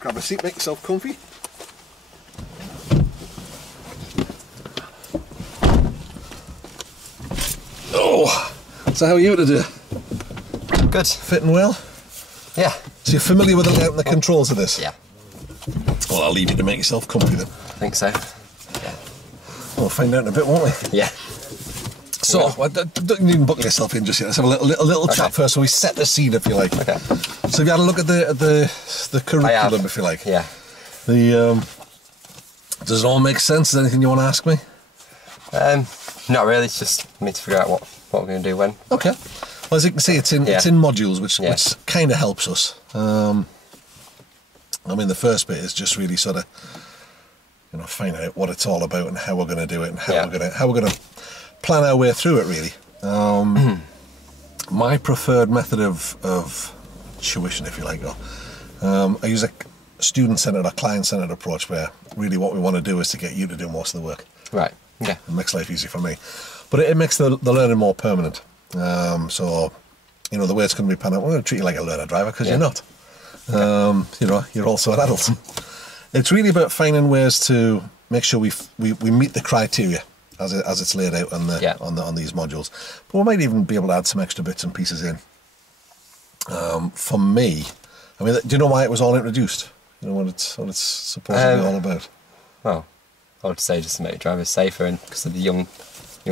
grab a seat, make yourself comfy. Oh, so how are you today? Good. Fitting well? Yeah. So you're familiar with the layout and the controls of this? Yeah. Well, I'll leave you to make yourself comfy then. I think so. Yeah. We'll find out in a bit, won't we? Yeah. So, don't even buckle yourself in just yet. Let's have a little chat first, so we set the scene, if you like. Okay. So, have you had a look at the curriculum, if you like? Yeah. Does it all make sense? Is there anything you want to ask me? Not really. It's just me to figure out what we're going to do when. Okay. Well, as you can see, it's in modules, which kind of helps us. I mean, the first bit is just really sort of, find out what it's all about and how we're going to do it and how we're going to plan our way through it. Really, my preferred method of tuition, if you like, I use a student-centered or client-centered approach, where really what we want to do is to get you to do most of the work. Right. Yeah. It makes life easy for me, but it makes the learning more permanent. So, the way it's going to be planned out, we're going to treat you like a learner driver, because you're not. You're also an adult. It's really about finding ways to make sure we meet the criteria as it's laid out on these modules. But we might even be able to add some extra bits and pieces in. For me, I mean, do you know why it was all introduced? You know what it's supposedly all about? Well, I would say just to make drivers safer, and because of the young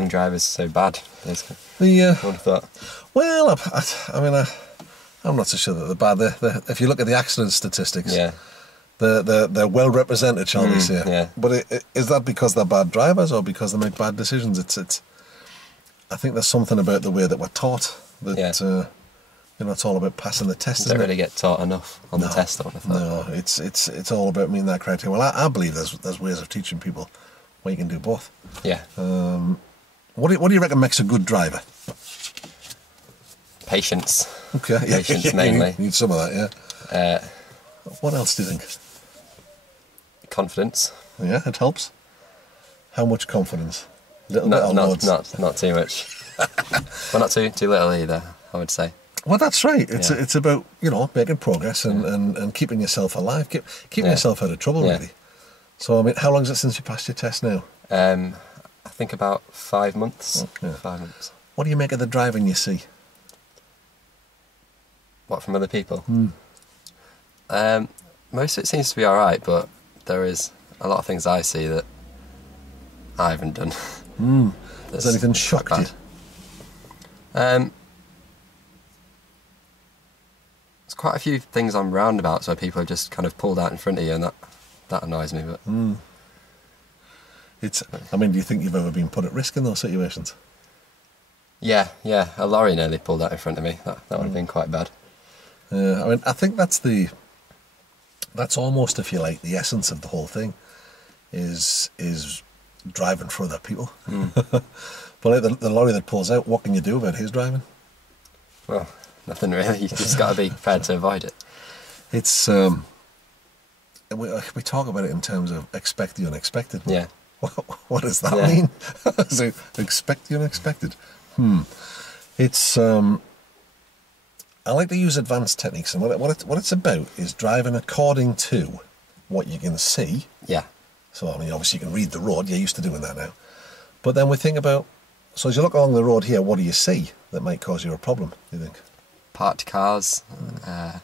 drivers so bad, basically. I would have thought. Well, I'm not so sure that they're bad. If you look at the accident statistics, they're well represented, shall we say? Yeah. But is that because they're bad drivers or because they make bad decisions? I think there's something about the way that we're taught that it's all about passing the test. Don't really get taught enough on the test, I would have thought. No, it's all about meeting that criteria. Well, I believe there's ways of teaching people where you can do both. Yeah. What do you reckon makes a good driver? Patience. Okay. Patience mainly. You need some of that, yeah. What else do you think? Confidence. Yeah, it helps. How much confidence? Little bit or loads? Not too much. Well, not too little either, I would say. Well, that's right. It's about making progress and keeping yourself alive, keeping yourself out of trouble, really. So, I mean, how long is it since you passed your test now? I think about 5 months. Okay. 5 months. What do you make of the driving you see? What, from other people? Most of it seems to be all right, but there is a lot of things I see that I haven't done. Has anything shocked you? There's quite a few things on roundabouts where people have just kind of pulled out in front of you, and that annoys me. But do you think you've ever been put at risk in those situations? Yeah. A lorry nearly pulled out in front of me. That would have been quite bad. I think that's almost, if you like, the essence of the whole thing is driving for other people. But like the lorry that pulls out, what can you do about his driving? Well, nothing really. You just got to be prepared to avoid it. It's we talk about it in terms of expect the unexpected. Yeah. What does that mean? So expect the unexpected. It's I like to use advanced techniques, and what it's about is driving according to what you can see. Yeah. So, I mean, obviously you can read the road. You're used to doing that now. But then we think about, so as you look along the road here, what do you see that might cause you a problem, do you think? Parked cars, the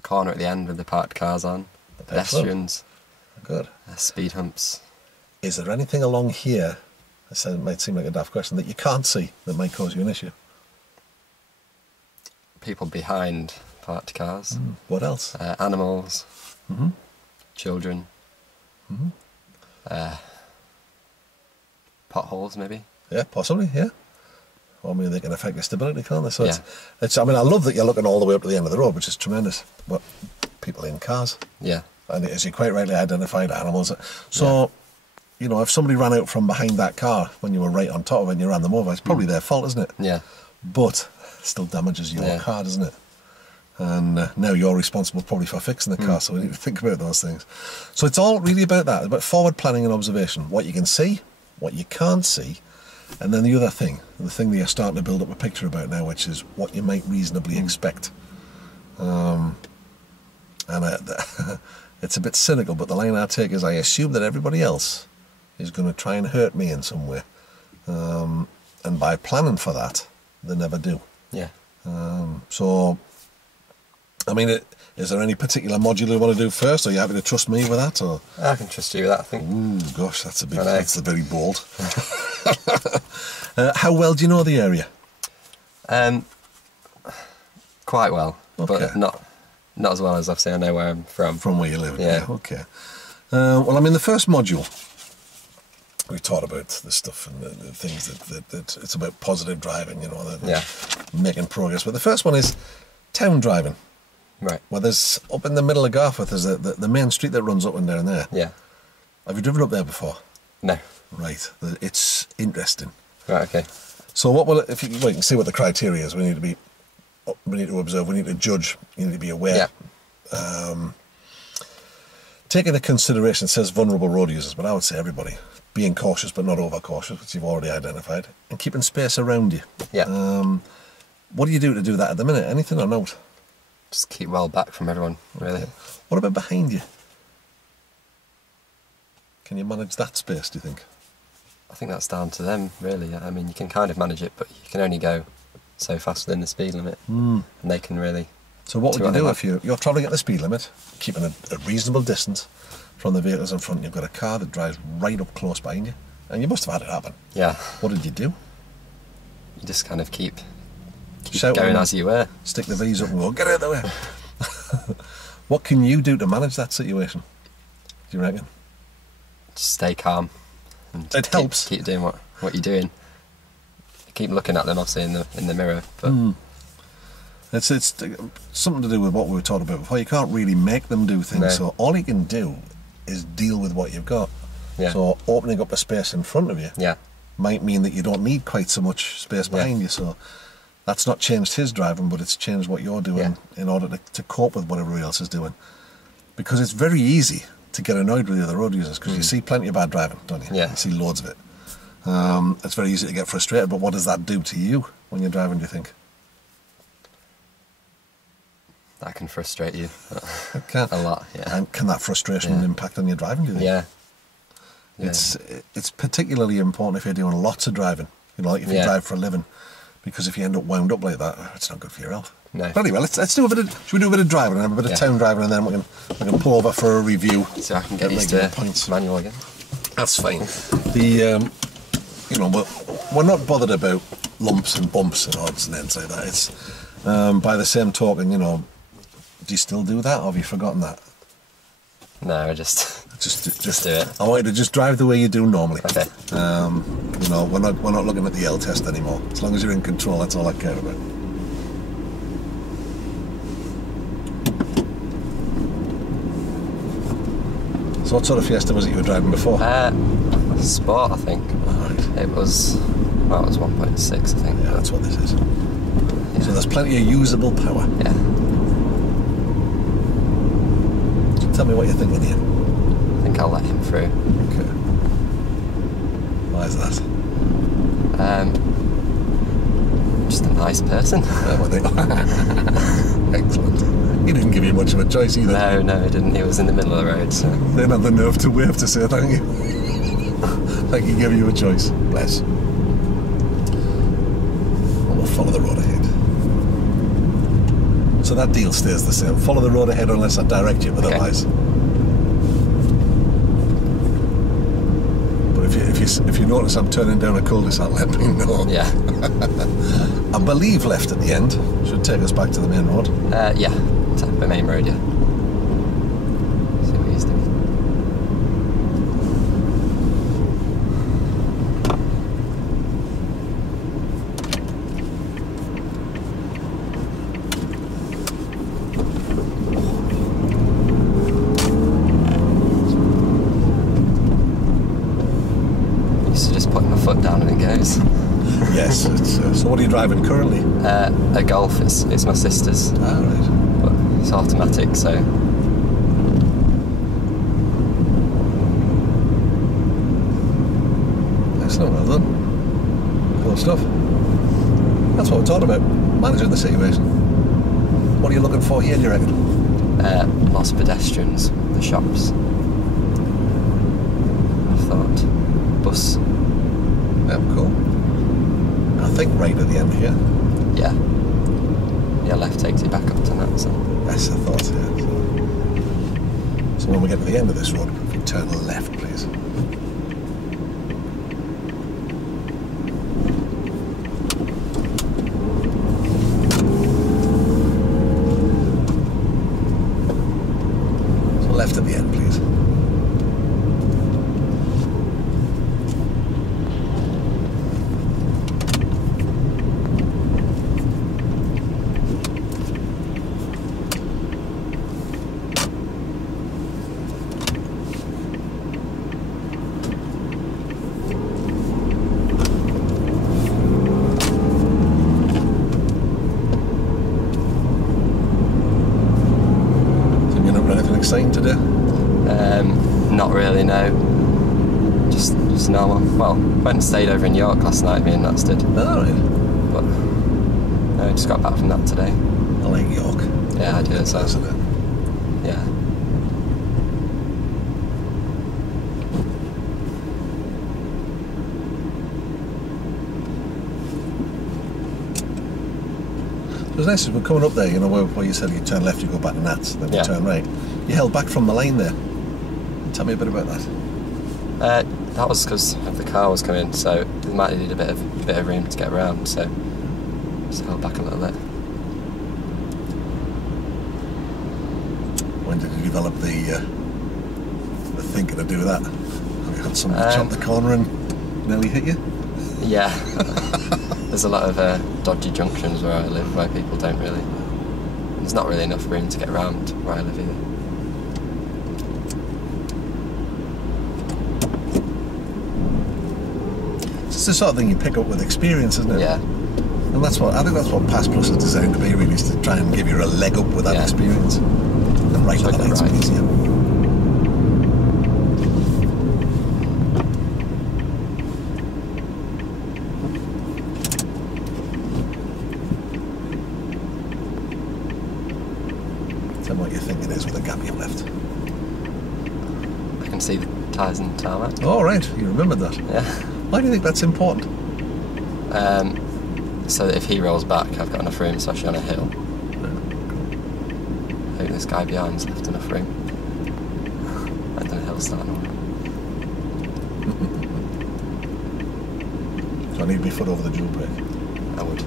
corner at the end with the parked cars on, pedestrians. Good. Speed humps. Is there anything along here, it might seem like a daft question, that you can't see that might cause you an issue? People behind parked cars. What else? Animals. Children. Potholes, maybe. Yeah, possibly, yeah. Well, I mean, they can affect your stability, can't they? So it's I mean, I love that you're looking all the way up to the end of the road, which is tremendous. But people in cars. Yeah. And as you quite rightly identified, animals. So, if somebody ran out from behind that car when you were right on top of it and you ran them over, it's probably their fault, isn't it? Yeah. But still damages your car, doesn't it? And now you're responsible probably for fixing the car, so we need to think about those things. So it's all really about that, about forward planning and observation. What you can see, what you can't see, and then the other thing, the thing that you're starting to build up a picture about now, which is what you might reasonably expect. And it's a bit cynical, but the line I take is I assume that everybody else is going to try and hurt me in some way. And by planning for that, they never do. Yeah. So, I mean, is there any particular module you want to do first? Are you happy to trust me with that? Or? I can trust you with that, I think. Ooh, gosh, that's very bold. How well do you know the area? Quite well, Okay. but not as well as obviously I know where I'm from. From where you live? Yeah. Okay. Well, I mean, the first module, we taught about the stuff and the things that it's about positive driving, you know, making progress. But the first one is town driving. Right. Well, there's up in the middle of Garforth, there's the main street that runs up and down there. Yeah. Have you driven up there before? No. Right. It's interesting. Right. Okay. So what will if you can see what the criteria is? We need to observe. We need to judge. You need to be aware. Yeah. Take into consideration, it says vulnerable road users, but I would say everybody. Being cautious but not overcautious, which you've already identified, and keeping space around you. Yeah. What do you do to do that at the minute? Anything or not? Just keep well back from everyone, really. Okay. What about behind you? Can you manage that space, do you think? I think that's down to them, really. I mean, you can kind of manage it, but you can only go so fast within the speed limit, and they can really. So what would you do if you're travelling at the speed limit, keeping a reasonable distance from the vehicles in front? You've got a car that drives right up close behind you, and you must have had it happen. Yeah. What did you do? You just kind of keep Shout going at them, as you were. stick the V's up and go, get out of the way. What can you do to manage that situation, do you reckon? Just stay calm. And It helps. Keep doing what you're doing. Keep looking at them, obviously, in the mirror. But It's something to do with what we were talking about before. You can't really make them do things, No. so all you can do is deal with what you've got. Yeah. So opening up a space in front of you yeah, might mean that you don't need quite so much space behind you. So that's not changed his driving, but it's changed what you're doing in order to cope with what everybody else is doing. Because it's very easy to get annoyed with the other road users, because you see plenty of bad driving, don't you? Yeah. You see loads of it. It's very easy to get frustrated, but what does that do to you when you're driving, do you think? that can frustrate you It can. a lot. Yeah, And can that frustration impact on your driving, do you think? yeah. It's particularly important if you're doing lots of driving, you know, like if you drive for a living, because if you end up wound up like that, it's not good for your health. No. But anyway, let's do a bit of, should we do a bit of driving and have a bit of town driving, and then we can pull over for a review. So I can get and used make to your points. manual again. That's fine. You know, we're not bothered about lumps and bumps and odds and ends like that. It's by the same token, you know, do you still do that, or have you forgotten that? No, just do it. I want you to just drive the way you do normally. Okay. You know, we're not looking at the L test anymore. As long as you're in control, that's all I care about. So what sort of Fiesta was it you were driving before? Sport, I think. Right. It was 1.6, I think. Yeah, that's what this is. So there's plenty of usable power. Yeah. Tell me what you're thinking here. I think I'll let him through. Okay. Why is that? Just a nice person. Excellent. He didn't give you much of a choice either. No, he didn't. He was in the middle of the road, so. They didn't have the nerve to wave to say thank you. Like he gave you a choice. Bless. Well, we'll follow the road ahead. So that deal stays the same. Follow the road ahead unless I direct you otherwise. But if you notice I'm turning down a cul-de-sac, let me know. Yeah. I believe left at the end. Should take us back to the main road. Yeah. To the main road, yeah. See what he's doing. Just putting my foot down and it goes. Yes. So what are you driving currently? A Golf. It's my sister's, Ah, right. but it's automatic, so. Excellent, well done. Cool stuff. That's what we're talking about. Managing the situation. What are you looking for here, do you reckon? lots of pedestrians, the shops. I thought. Bus. Yeah, cool. I think right at the end here. Yeah. Yeah, left takes you back up to that, so. Yes, I thought, yeah. So when we get to the end of this road, if we turn left, please. So left at the end, please. Exciting to do? Not really, no. Just normal. Well, went and stayed over in York last night, me and Nats did. Oh, right. But no, just got back from that today. I like York. Yeah, I do as well. Isn't it? Yeah. It was nice as we're coming up there, you know, where you said you turn left, you go back to Nats, then you Yeah. turn right. You held back from the line there. Tell me a bit about that. That was because the car was coming, so we might need a bit of room to get around, so just held back a little bit. When did you develop the thinking to do that? Have you had somebody jump the corner and nearly hit you? Yeah. There's a lot of dodgy junctions where I live where people don't really... There's not really enough room to get around where I live either. It's the sort of thing you pick up with experience, isn't it? Yeah. And I think that's what PassPlus is designed to be, really, is to try and give you a leg up with that experience. And right on the lights, please, yeah. Tell me what you think it is with the gap you've left. I can see the tyres and tarmac. Oh, right, you remembered that. Yeah. Why do you think that's important? So that if he rolls back, I've got enough room, especially on a hill. I hope this guy behind's left enough room. And then the hill's starting on. Do I need my foot over the dual brake? I would.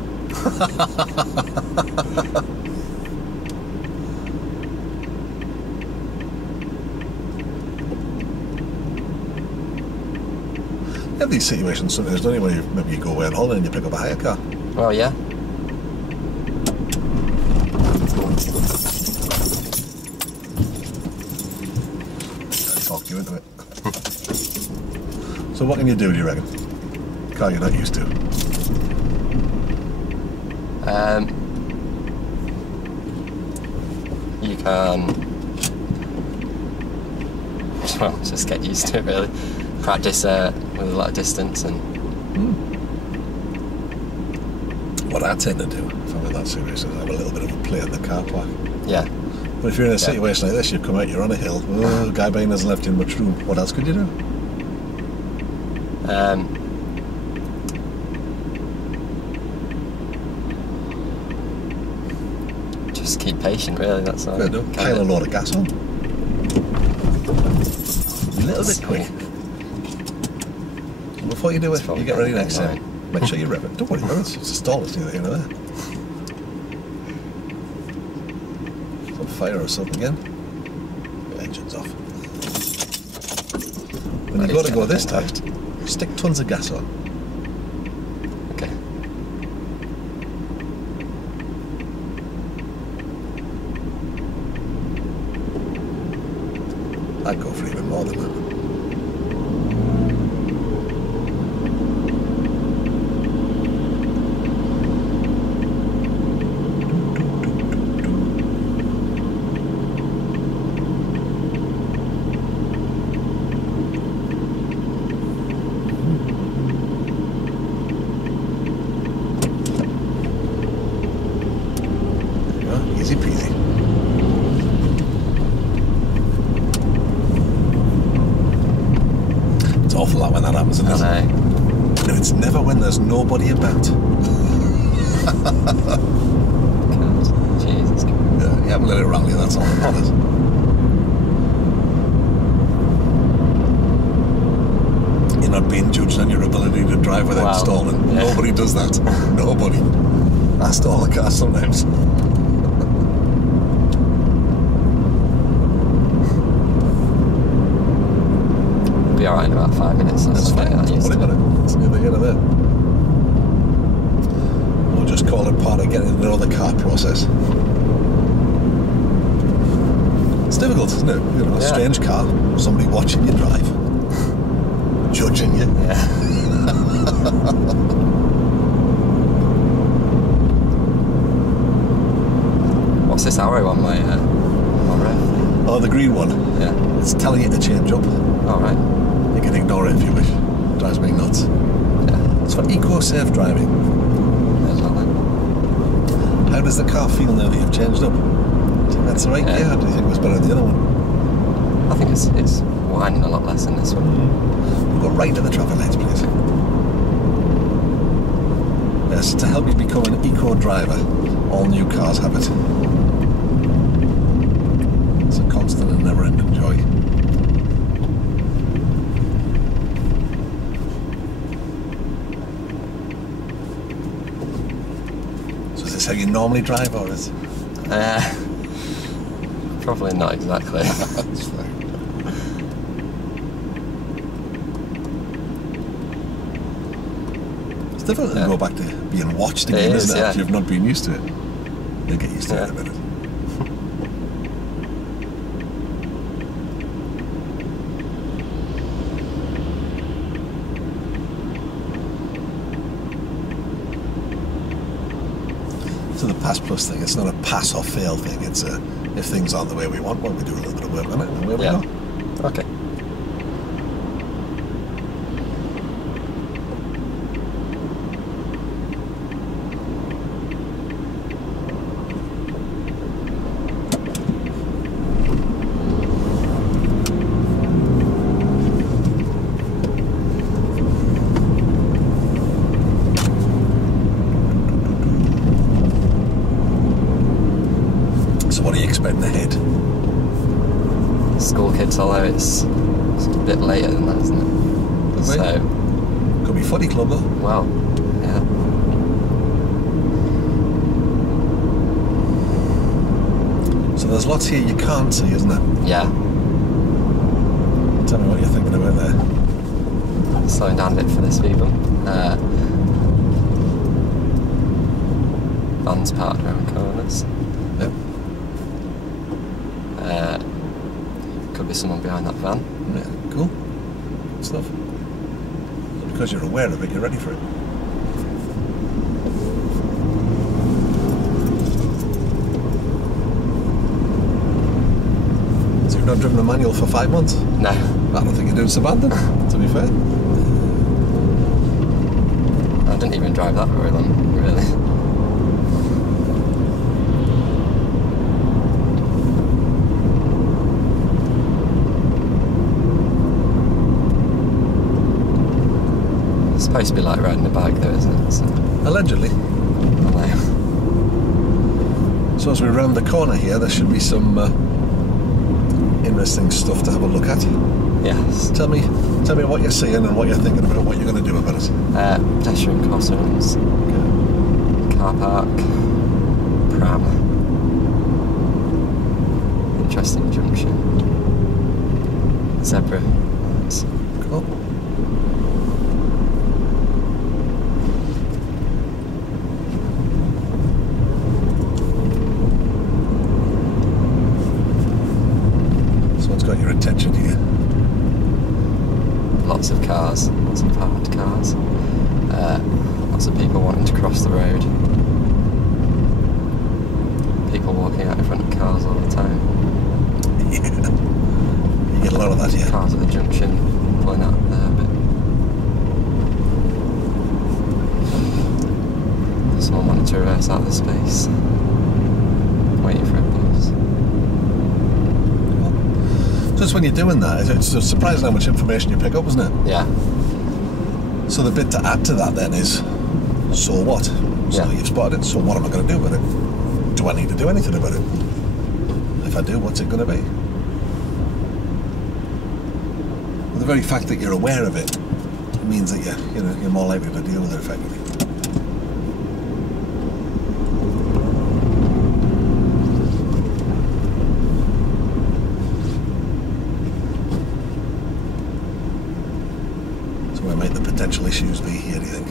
You have these situations sometimes, don't you, where maybe you go away on holiday and you pick up a hire car. Well, yeah. I talk you into it. So what can you do you reckon? Car you're not used to. You can... Well, just get used to it, really. Practice with a lot of distance and... What I tend to do, if I'm in that serious, is have a little bit of a play in the car park. Yeah. But if you're in a situation like this, you come out, you're on a hill, the guy behind hasn't left you much room, what else could you do? Just keep patient, really, that's all. Good, pile a load of gas on. A little bit quick. Before you do it, you get ready next time. Make sure you rev it. Don't worry about it, it's a stall, it's neither here nor there. It's on fire or something again. The engine's off. When you've got to go this tight, stick tons of gas on. Okay. I'd go for even more than that. awful lot when that happens, isn't it? I know. And it's never when there's nobody about. God, Jesus Christ. Yeah, you haven't let it rally, that's all that matters. You're not being judged on your ability to drive without stalling. Yeah. Nobody does that. Nobody. I stall a car sometimes. Be alright in about 5 minutes. That's fine. Don't worry about it. It's neither here nor there. We'll just call it part of getting to know the car process. It's difficult, isn't it? You know, a strange car, somebody watching you drive, judging you. Yeah. What's this arrow on my road? Oh, the green one. Yeah. It's telling you to change up. Alright. You can ignore it if you wish. Drives me nuts. Yeah. It's for eco-safe driving. There's all that. How does the car feel now that you've changed up? Do you think that's the right gear, or do you think it was better than the other one? I think it's whining a lot less in this one. We'll go right to the traffic lights, please. Yes, to help you become an eco-driver, all new cars have it. It's a constant and never-ending joy. So is this how you normally drive, or is it? Probably not exactly. That's fine. It's difficult to go back to being watched again, isn't it? After you've not been used to it. You'll get used to it in a minute. So the PassPlus thing, it's not a pass or fail thing, it's a if things aren't the way we want, well, we do a little bit of work on it and away we go. Okay. So what are you expecting ahead? School kids, although it's a bit later than that, isn't it? So, could be footy club though. well, yeah. So there's lots here you can't see, isn't there? Yeah. Tell me what you're thinking about there. Slowing down a bit for this speed bump. Vans parked around corners. Yep. Could be someone behind that van. Yeah, cool. Good stuff. Because you're aware of it, you're ready for it. So you've not driven a manual for 5 months? No. I don't think you're doing so bad then, to be fair. I didn't even drive that very long, really. It's supposed to be like riding a bike though, isn't it? So, Allegedly. I don't know. So as we round the corner here, there should be some interesting stuff to have a look at. Yes. Tell me what you're seeing and what you're thinking about what you're going to do about it. Pedestrian crossings, car park, pram, interesting junction, zebra lights. Cool. So what's got your attention here? Lots of cars, lots of parked cars, lots of people wanting to cross the road, people walking out in front of cars all the time. Yeah. You get a lot of that here. Cars at the junction, pulling out there a bit. Someone wanting to reverse out of the space, waiting for a bus. So notice when you're doing that, it's just surprising how much information you pick up, isn't it? Yeah. So the bit to add to that then is, so what? So you've spotted it, so what am I going to do with it? Do I need to do anything about it? If I do, what's it going to be? Well, the very fact that you're aware of it means that you're more likely to deal with it effectively. So where might the potential issues be here, do you think?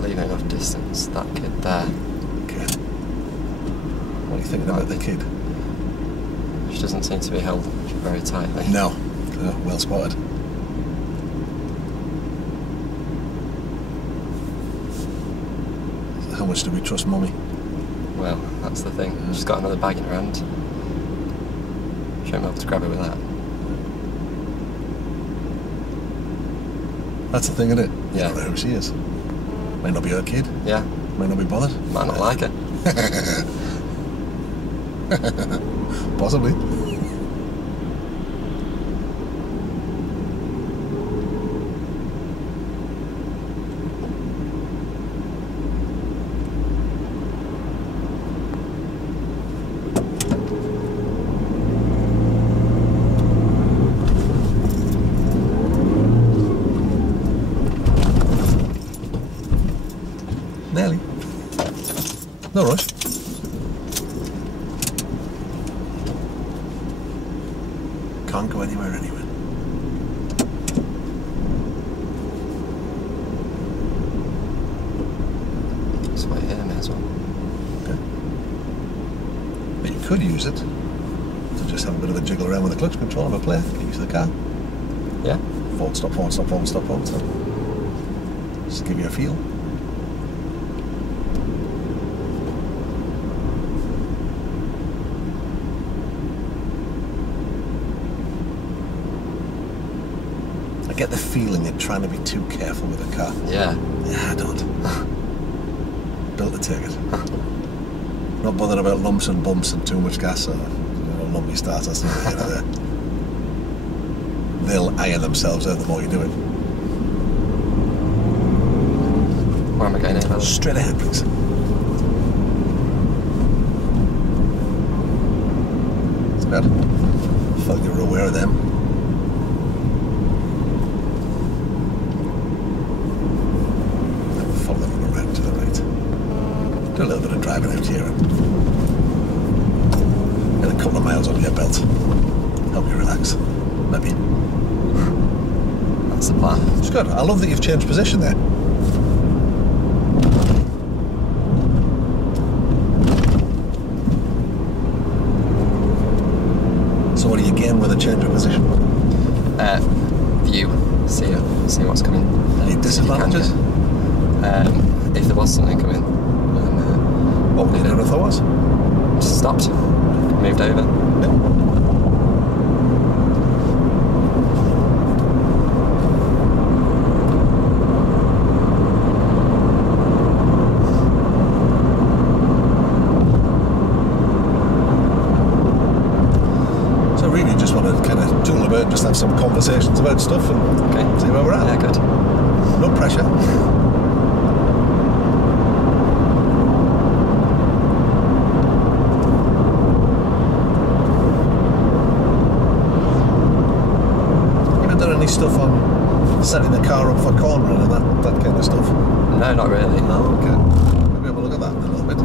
Leaving enough distance, that kid there. Okay. What are you thinking about the kid? She doesn't seem to be held very tightly. No. Well spotted. So how much do we trust Mummy? Well, that's the thing. She's got another bag in her hand. She won't be able to grab her with that. That's the thing, isn't it? Yeah. You don't know who she is. Might not be her kid. Yeah. Might not be bothered. Might not like her. Possibly. Nearly. No rush. Can't go anywhere anyway. Just wait here, may as well. Okay. But you could use it to just have a bit of a jiggle around with the clutch control of a player. You can use the car. Yeah. Forward, stop, forward, stop, forward, stop, forward, stop. Just to give you a feel. I get the feeling you're trying to be too careful with a car. Yeah. Yeah, I don't. Built to take it. Not bothered about lumps and bumps and too much gas or lumpy starts or something. They'll iron themselves out the more you do it. Where am I going in? Straight ahead, please. It's bad. I thought you were aware of them. Follow them around to the right. Do a little bit of driving out here. Get a couple of miles under your belt. Help you relax. Maybe. That's the plan. It's good. I love that you've changed position there. So what do you gain with a change of position? View. See what's coming. Any disadvantages? If there was something coming, What would you do if there was? just stopped, moved over. Yeah. So really just want to kind of tool about and just have some conversations about stuff and see where we're at. Yeah, good. No pressure. Any stuff on setting the car up for cornering and that kind of stuff? No, not really. Oh, okay. Maybe have a look at that in a little bit.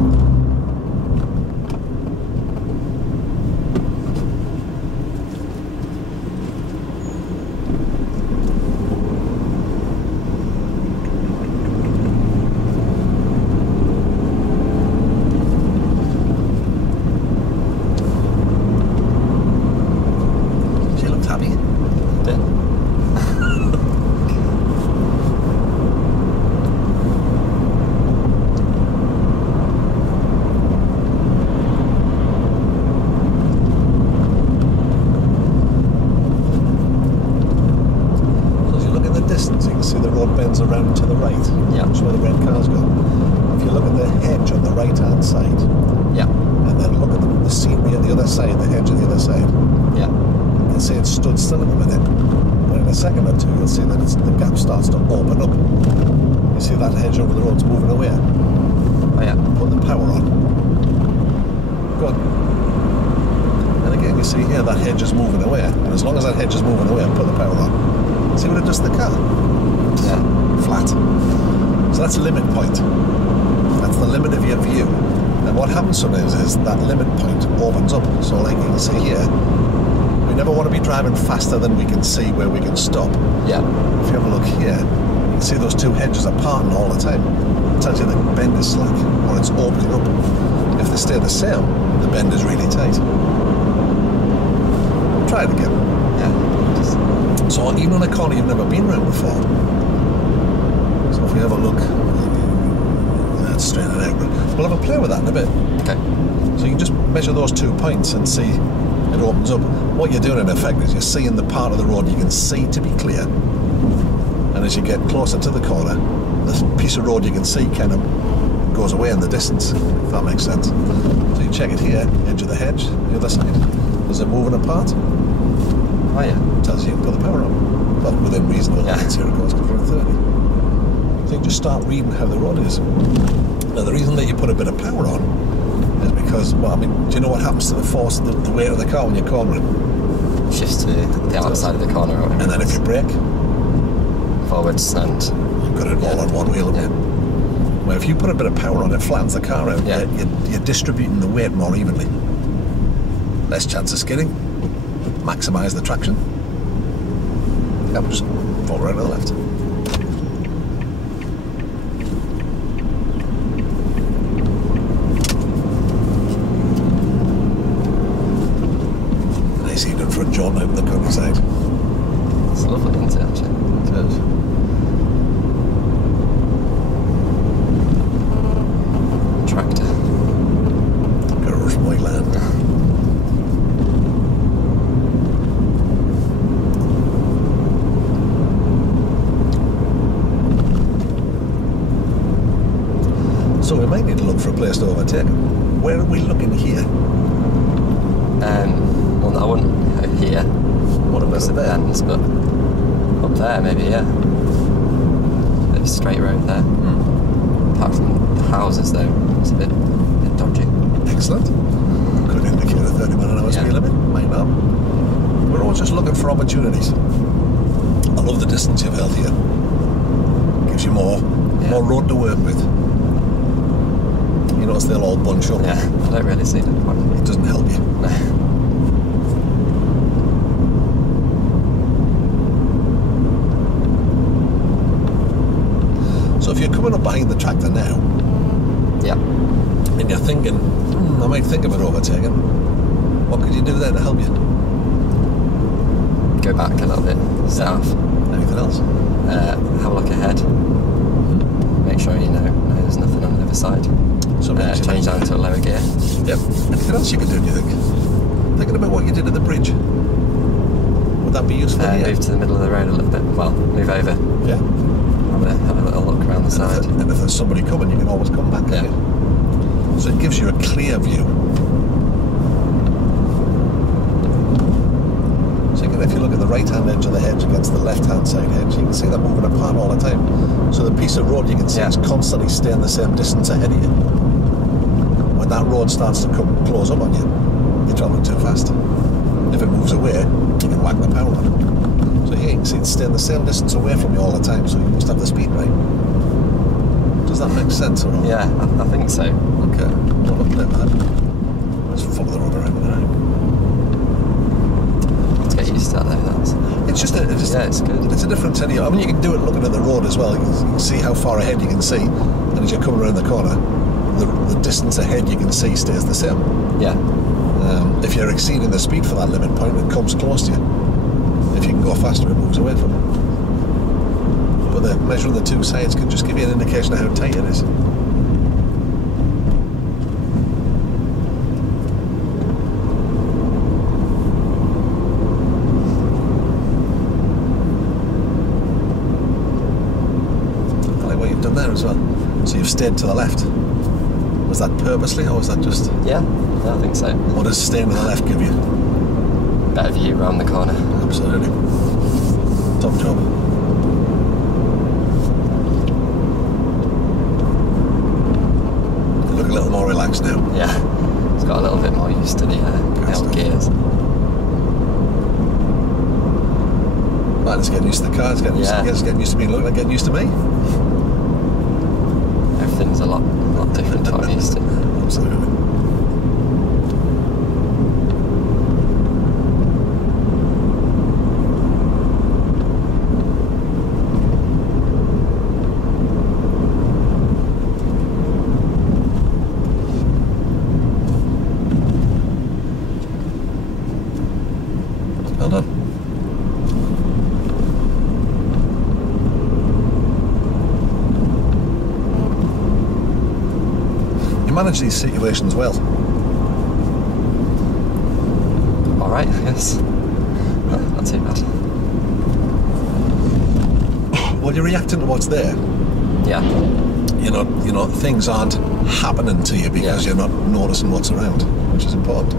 She looked happy. Did. Distance, you can see the road bends around to the right. Yeah. That's where the red cars go. If you look at the hedge on the right hand side, Yeah. and then look at the scenery at the other side, the hedge at the other side, Yeah. you'll see it stood still at the minute. But in a second or two, you'll see that the gap starts to open up. You see that hedge over the road's moving away. Oh yeah. Put the power on. Go on. And again, you see here that hedge is moving away. And as long as that hedge is moving away, put the power on. See what it does to the car? Yeah. Flat. So that's a limit point. That's the limit of your view. And what happens sometimes is that limit point opens up. So like you can see here, we never want to be driving faster than we can see where we can stop. Yeah. If you have a look here, you can see those two hedges are parting all the time. It tells you the bend is slack or it's opening up. If they stay the same, the bend is really tight. Try it again. Yeah. So even on a corner you've never been around before. So if we have a look, let's straighten it out. We'll have a play with that in a bit. Okay. So you can just measure those 2 points and see it opens up. What you're doing in effect is you're seeing the part of the road you can see to be clear. And as you get closer to the corner, the piece of road you can see kind of goes away in the distance, if that makes sense. So you check it here, edge of the hedge, the other side. Is it moving apart? Oh yeah. Tells you to put the power on. But within reasonable limits, here it goes, because we're at 30. So you just start reading how the road is. Now the reason that you put a bit of power on is because, well, I mean, do you know what happens to the force, the weight of the car when you're cornering? Shifts to the outside of the corner. And then if you brake, forwards and... you've got it all on one wheel, haven't you? Well, if you put a bit of power on, it flattens the car out. Yeah. You're distributing the weight more evenly. Less chance of skidding. Maximise the traction. Yeah, we'll just fall right to the left. Nice even front jaunt out the countryside. It's lovely, isn't it, actually? It is. Tractor. Girls, my land. So we might need to look for a place to overtake. Where are we looking here? Well, I wouldn't go here. What about Because of the there? bends, but up there maybe, yeah. Bit of a straight road there. Apart from the houses though, it's a bit dodgy. Excellent. Could indicate a 30-mile-an-hour speed limit. Might not. We're all just looking for opportunities. I love the distance you've held here. Gives you more road to work with. You notice they'll all bunch up. Yeah, I don't really see the point. It doesn't help you. No. So if you're coming up behind the tractor now, Yeah. and you're thinking, I might think about overtaking, what could you do there to help you? Go back a little bit south. Anything else? Have a look ahead. Make sure you know there's nothing on the other side. So Change down to a lower gear. Yep. Anything else you can do, do you think? Thinking about what you did at the bridge. Would that be useful here? Move to the middle of the road a little bit. Well, move over. Yeah. Have a little look around the side. And if there's somebody coming, you can always come back again. So it gives you a clear view. So again, if you look at the right-hand edge of the hedge against the left-hand side hedge, you can see them moving apart all the time. So the piece of road you can see is constantly staying the same distance ahead of you. When that road starts to come close up on you, you're travelling too fast. If it moves away, you can whack the power on it. So here you can see it's staying the same distance away from you all the time, so you must have the speed right. Does that make sense or not? Yeah, I think so. Okay, well, look at that. Let's follow the road around with that. Let's get used to that though. It's just it's good. It's a different setting. I mean, you can do it looking at the road as well. You can see how far ahead you can see, and as you're coming around the corner, the distance ahead you can see stays the same. Yeah. If you're exceeding the speed for that limit point, it comes close to you. If you can go faster, it moves away from it. But measuring the two sides can just give you an indication of how tight it is. I like what you've done there as well. So you've stayed to the left. Was that purposely, or was that just... Yeah, I think so. What does staying to the left give you? Better view round the corner. Absolutely. Top job. You look a little more relaxed now. Yeah, it's got a little bit more used to the old gears. Right, it's getting used to the car, it's getting used to the gears, it's getting used to me, looking like getting used to me. Everything's a lot different to what I'm used to. Absolutely. Well done. You manage these situations well. Alright, yes. Not too bad. Well, you're reacting to what's there. Yeah. You know, things aren't happening to you because you're not noticing what's around, which is important.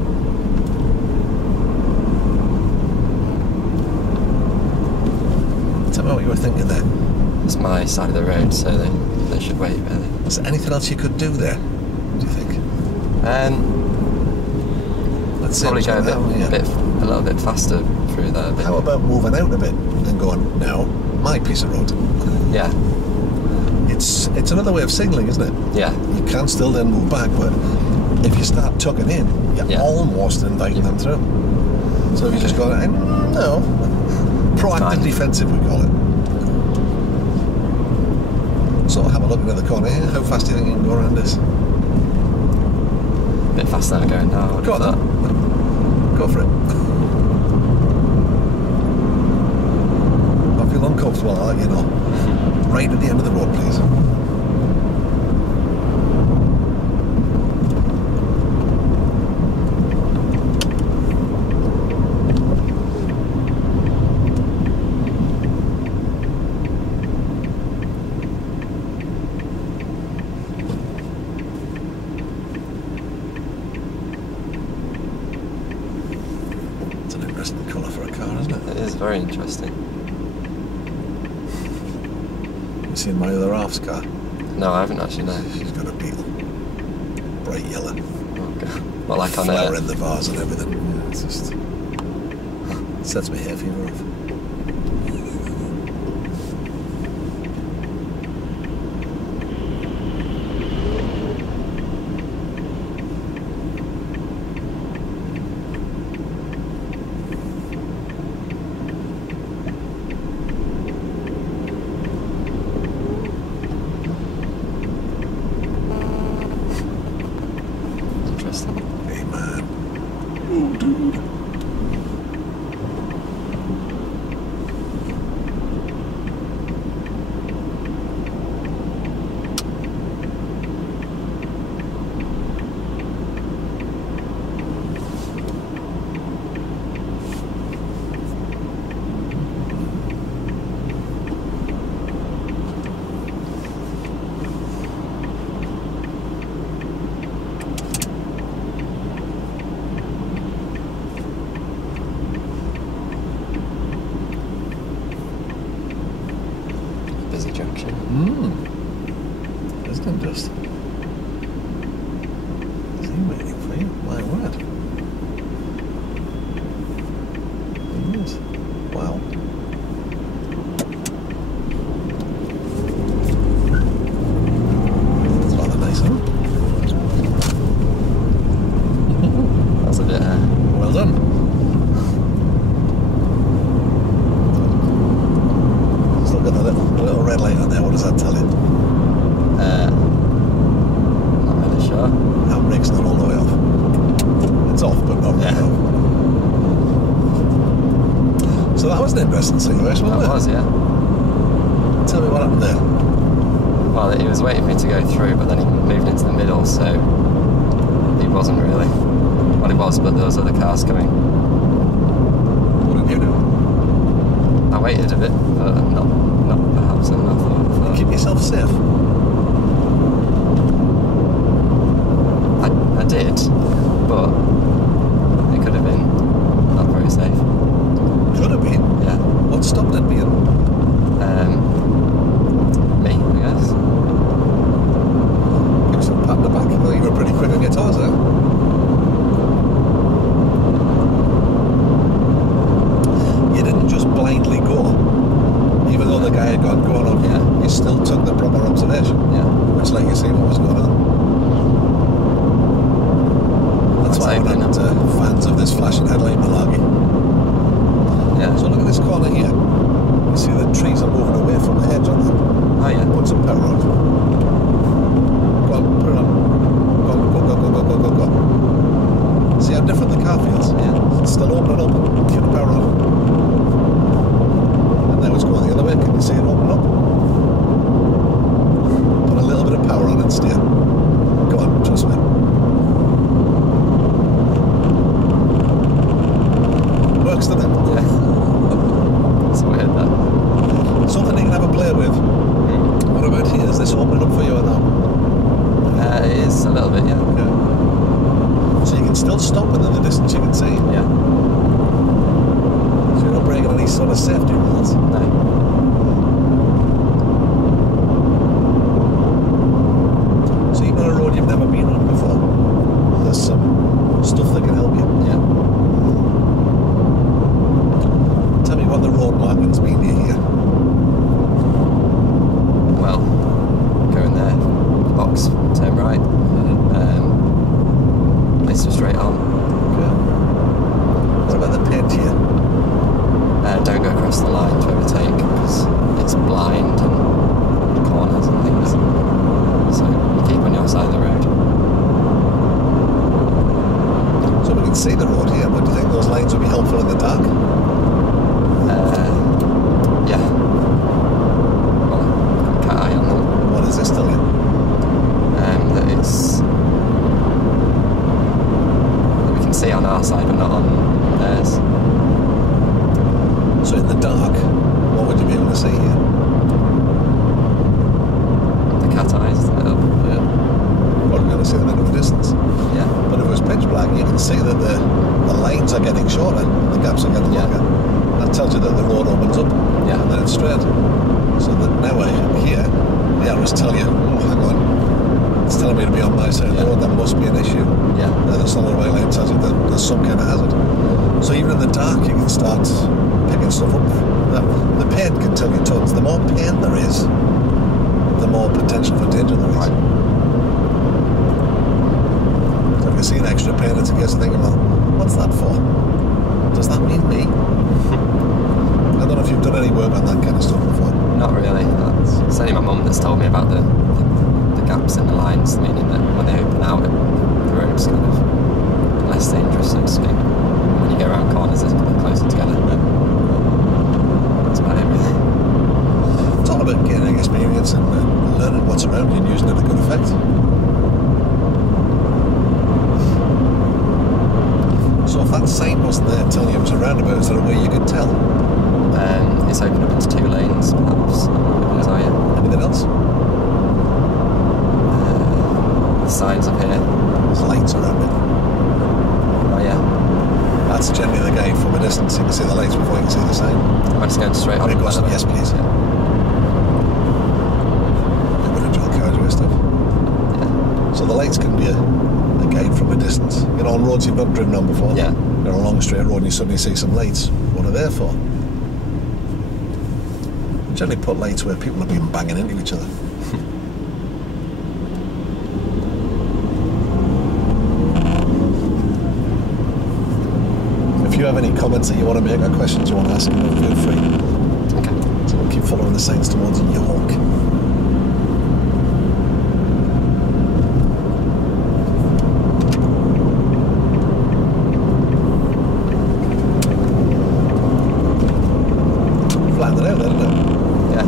Tell me what you were thinking there. It's my side of the road, so they should wait, really. Is there anything else you could do there, do you think? Let's Probably go a little bit faster through there. How about moving out a bit and going, no, my piece of road? Yeah. It's another way of signalling, isn't it? Yeah. You can still then move back, but if you start tucking in, you're almost inviting them through. So if you just go, no, proactive defensive, we call it. So have a look into the corner here. How fast do you think you can go around this? A bit faster than I'm going now. Go on then. Go for it. I feel uncomfortable, I'll let you know. Right at the end of the road, please. It's an interesting colour for a car, isn't it? It is very interesting. You seen my other half's car? No, I haven't actually, no. She's got a Beetle. Bright yellow. Oh, God. Not like I know. Flower in the vase and everything. Yeah, it's just... sets my hair fever off. Interesting. Hey, man. Oh, dude. Busy junction. Isn't it just? Is he waiting for you? My word. He is. Wow. It's rather nice, huh? That's a bit... Well done. Just look at the little red light on there. What does that tell you? not really sure. Handbrake's not all the way off. It's off, but not really off. So that was an interesting situation, wasn't it? That was, yeah. Tell me what happened there. Well, he was waiting for me to go through, but then he moved into the middle, so he wasn't really. Well, he was, but there was other cars coming. What did you do? I waited a bit, but not perhaps enough. Keep yourself safe. I did, but it could have been not very pretty safe. Could have been. Yeah. What stopped it being? Me, I guess. Give us a pat on the back. I thought you were pretty quick on your toes there. You didn't just blindly go. Even though the guy had gone on, Yeah. you still took the proper observation. Yeah. Which let you see what was going on. That's why we're not fans of this flashing headlight malarkey. Yeah. So look at this corner here. You see the trees are moving away from the edge, aren't they? Oh yeah. Put some power on. Go on, put it on. Go on, go. See how different the car feels? Yeah. It's still open and open. Keep the power on. And now it's going the other way. Can you see it open up? Put a little bit of power on and steer. Go on, trust me. Works, doesn't it? Yeah. It's weird that. Something you can have a play with. What about here? Is this opening up for you or not? It is a little bit, yeah. Yeah. So you can still stop within the distance you can see. Yeah. So you're not breaking any sort of safety rules. No. So even on a road you've never been on before, there's some stuff that can help you. Yeah. Tell me what the road markings mean to you here. Well, going there, box, turn right. Place to straight on. Okay. What about the paint here? Don't go across the line to overtake because it's blind and corners and things. So you keep on your side of the road. So we can see the road here, but do you think those lines would be helpful in the dark? Yeah. Well, cat eye on them. What does this tell you? That it's that we can see on our side but not on theirs. So in the dark, what would you be able to see here? The cat eyes lit up. Yeah. Probably going to see them into the distance. Yeah. But if it was pitch black, you can see that the lines are getting shorter, the gaps are getting longer. That tells you that the road opens up, Yeah. and then it's straight. So that now here, the arrows tell you, oh, hang on, it's telling me to be on my side of the road, that must be an issue. Yeah. And the solid white line tells you that there's some kind of hazard. So even in the dark, you can start picking stuff up. The paint can tell you tons. The more paint there is, the more potential for danger there is. Right. So if you see an extra paint, it's a case of thinking, well, what's that for? Does that mean me? I don't know if you've done any work on that kind of stuff before. Not really. It's only my mum that's told me about the gaps in the lines, meaning that when they open out, the road's kind of less dangerous, so to speak. When you go around corners, it's closer together. That's about it, really. It's all about gaining experience and learning what's around you and using it to good effect. So if that sign wasn't there telling you it was a roundabout, is there a way you could tell? It's opened up into 2 lanes, perhaps. Anything else? The signs up here. There's lights around it. Oh yeah. That's generally the guide from a distance. You can see the lights before you can see the sign. Am I just going straight on? Yes, please. Yeah. A bit of dual carriageway stuff. Yeah. So the lights can be a guide from a distance. You know, on roads you've not driven on before. Yeah. You're on a long straight road and you suddenly see some lights. What are they for? You generally put lights where people have been banging into each other. If you have any comments that you want to make or questions you want to ask, feel free. Okay. So we'll keep following the signs towards York. Flattened it out there, didn't it? Yeah.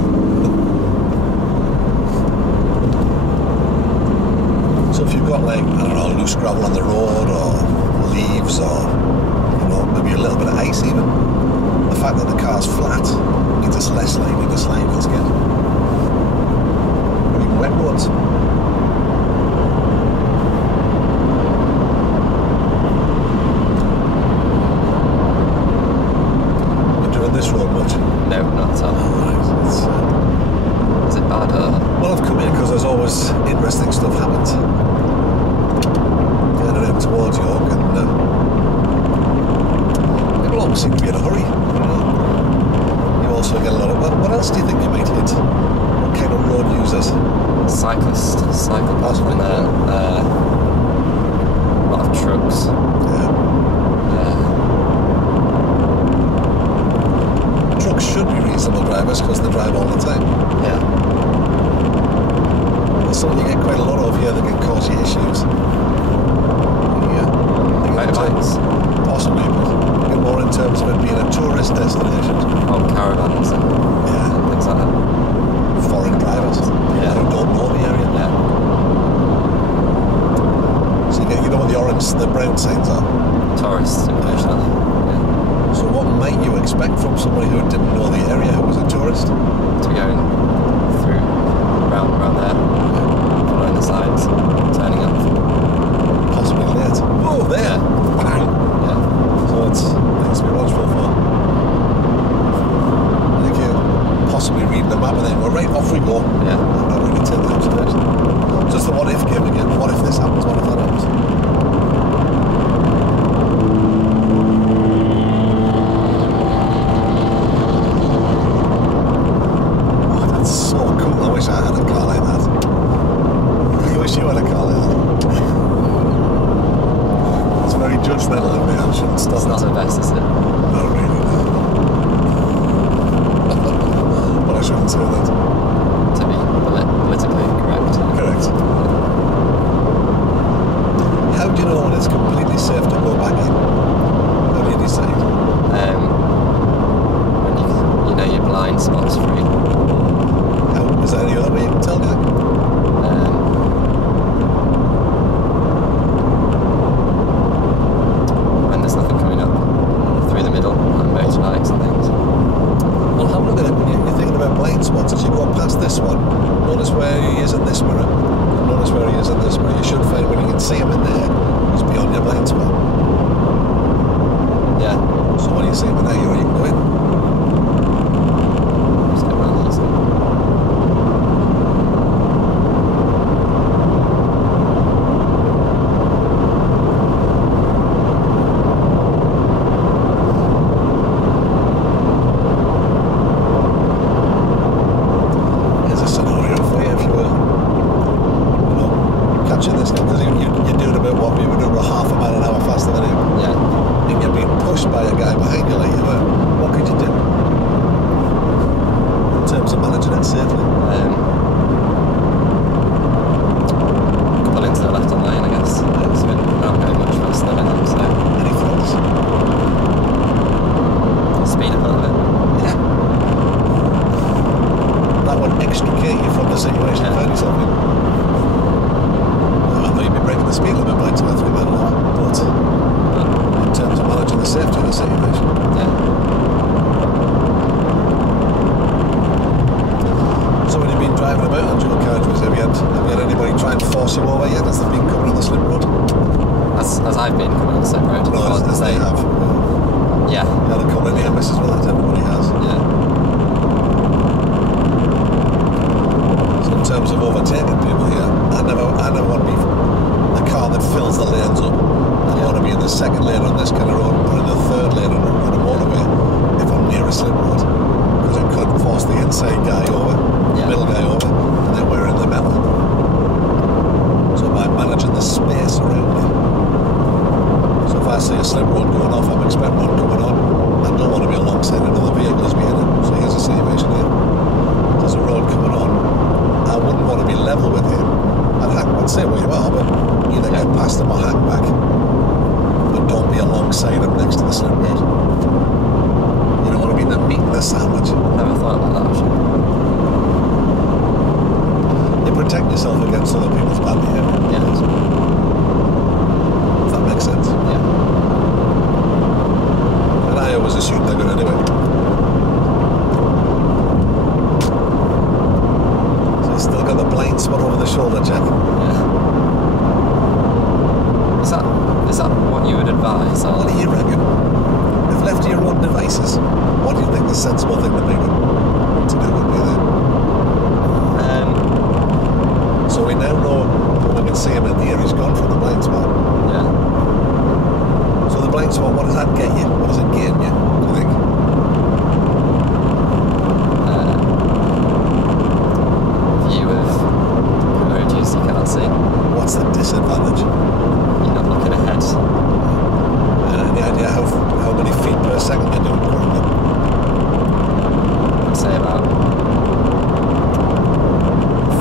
So if you've got like, I don't know, loose gravel on the road or leaves or, you know, maybe a little bit of ice even, the fact that the car's flat means it's less likely to slide and skid. Or even wet roads. interesting stuff happens. Heading out towards York, and people always seem to be in a hurry. You also get a lot of. What else do you think you might hit? What kind of road users? Cyclists in there. A lot of trucks. Yeah. Trucks should be reasonable drivers because they drive all the time. Yeah. There's something you get quite a lot of here that can cause you issues. Motorbikes. Possibly, but more in terms of it being a tourist destination. Oh, caravans and things like that. Foreign drivers. Yeah. Who don't know the area. Yeah. So you know what the brown signs are. Tourists, unfortunately. Yeah. So what might you expect from somebody who didn't know the area, who was a tourist? To be going through, round there, following the signs, turning up. Possibly late. Oh, there! Bang! Yeah. So it's things to be watchful for. I think you possibly read the map and then go, right, off we go. Yeah. I'm not really taking the observation. Just the what if game again. What if this happens? What if that happens? Oh, that's so cool. I wish I had a car like that. I wish you had a car like that. It's very judgmental of me. I shouldn't stop. It's not the best, is it? Not really, no. But I shouldn't say that. To be politically correct. Correct. How do you know when it's completely safe to go back in? How do you decide? When you know your blind spot's free. Is there any other way you can tell that? When there's nothing coming up through the middle, like motorbikes and things. Well, have a look at it when you're thinking about blind spots. As you go past this one, notice where he is in this mirror. Notice where he is in this mirror. You should find when you can see him in there, he's beyond your blind spot. Yeah. So when you see him in there, you know you can go in. Just get around easy. Here's a scenario for you if you were, catching this thing, because you're doing about what we were doing about half a mile an hour faster than him. Yeah. And you're being pushed by a guy behind you, like, what could you do? In terms of managing it safely? Pull into the left on lane, I guess. It's been not going much faster than him, so Any thoughts? speed up a little bit. Yeah. That would extricate you from the situation you find yourself in. I know you'd be breaking the speed limit by 2 or 3 miles an hour, but in terms of managing the safety of the situation. Yeah. So when you've been driving about on dual carriageways, have you had anybody try and force you over yet as they've been coming on the slip road? As I've been coming on the slip road. No, as they have. Yeah. You had a couple of near misses with that, everybody has. Yeah. So in terms of overtaking people here, I never want to be a car that fills the lanes up. I want to be in the second lane on this kind of road or in the third lane on a motorway if I'm near a slip road. Because it could force the inside guy over, the middle guy over, and then we're in the middle. So by managing the space around me. So if I see a slip road going off, I'm expecting one coming on. I don't want to be alongside another vehicle as behind it. So here's a situation here. There's a road coming on. I wouldn't want to be level with him. I'd say where you are, but either get past him or hang back. But don't be alongside him next to the slip road. You don't want to be in the meat of the sandwich. Never thought about that, actually. You protect yourself against other people's bad behaviour. Yeah. If that makes sense. Yeah. And I always assume they're good anyway. So you still got the blind spot over the shoulder check. Yeah. Is that what you would advise? Or? What do you reckon? If left to your own devices, what do you think the sensible thing to do would be then? So we now now know when we can see him in the air, he's gone from the blind spot. Yeah. So the blind spot, what does that get you? What does it gain you, do you think? View of roads you can't see. What's the disadvantage? You're not looking ahead. Any idea how many feet per second you're doing currently? I'd say about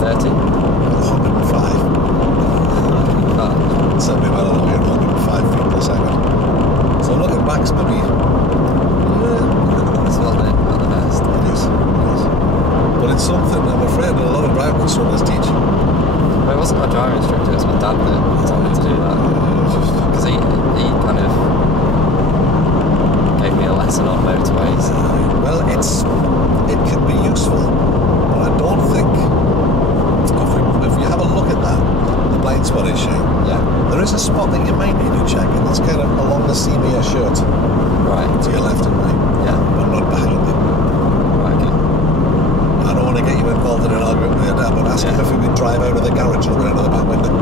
30. 105. Oh, Certainly well along here, 105 feet per second. So looking back's maybe... it's not the best. It is. But it's something, I'm afraid, a lot of driving instructors teach. Well, it wasn't my driving instructor, it was my dad that told me to do that. Because he kind of gave me a lesson on motorways. Well, it can be useful, but I don't think if you have a look at that, the blind spot issue, Yeah. there is a spot that you might need to check, and it's kind of along the seam of your shirt, Right. to your left and right, Yeah. but not behind you. Right, okay. I don't want to get you involved in an argument with your dad, but ask him if he would drive out of the garage looking out of the back window.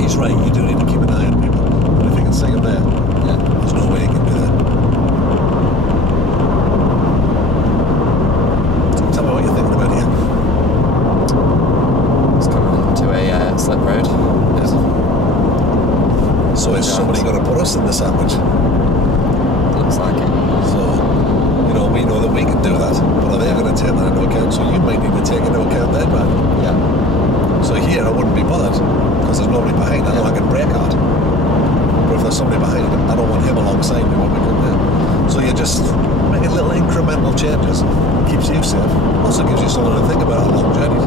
He's right, you do need to keep an eye on people. But if you can see him there, Yeah. there's no way you can do that. Tell me what you're thinking about here. It's coming to a slip road. So is somebody going to put us in the sandwich? Looks like it. So, we know that we can do that, but are they going to take that into account? So you might need to take into account their drive. Yeah. So here I wouldn't be bothered, because there's nobody behind. I know I can brake hard. But if there's somebody behind, I don't want him alongside me when we come there. So you just make little incremental changes. Keeps you safe. Also gives you something to think about on long journeys.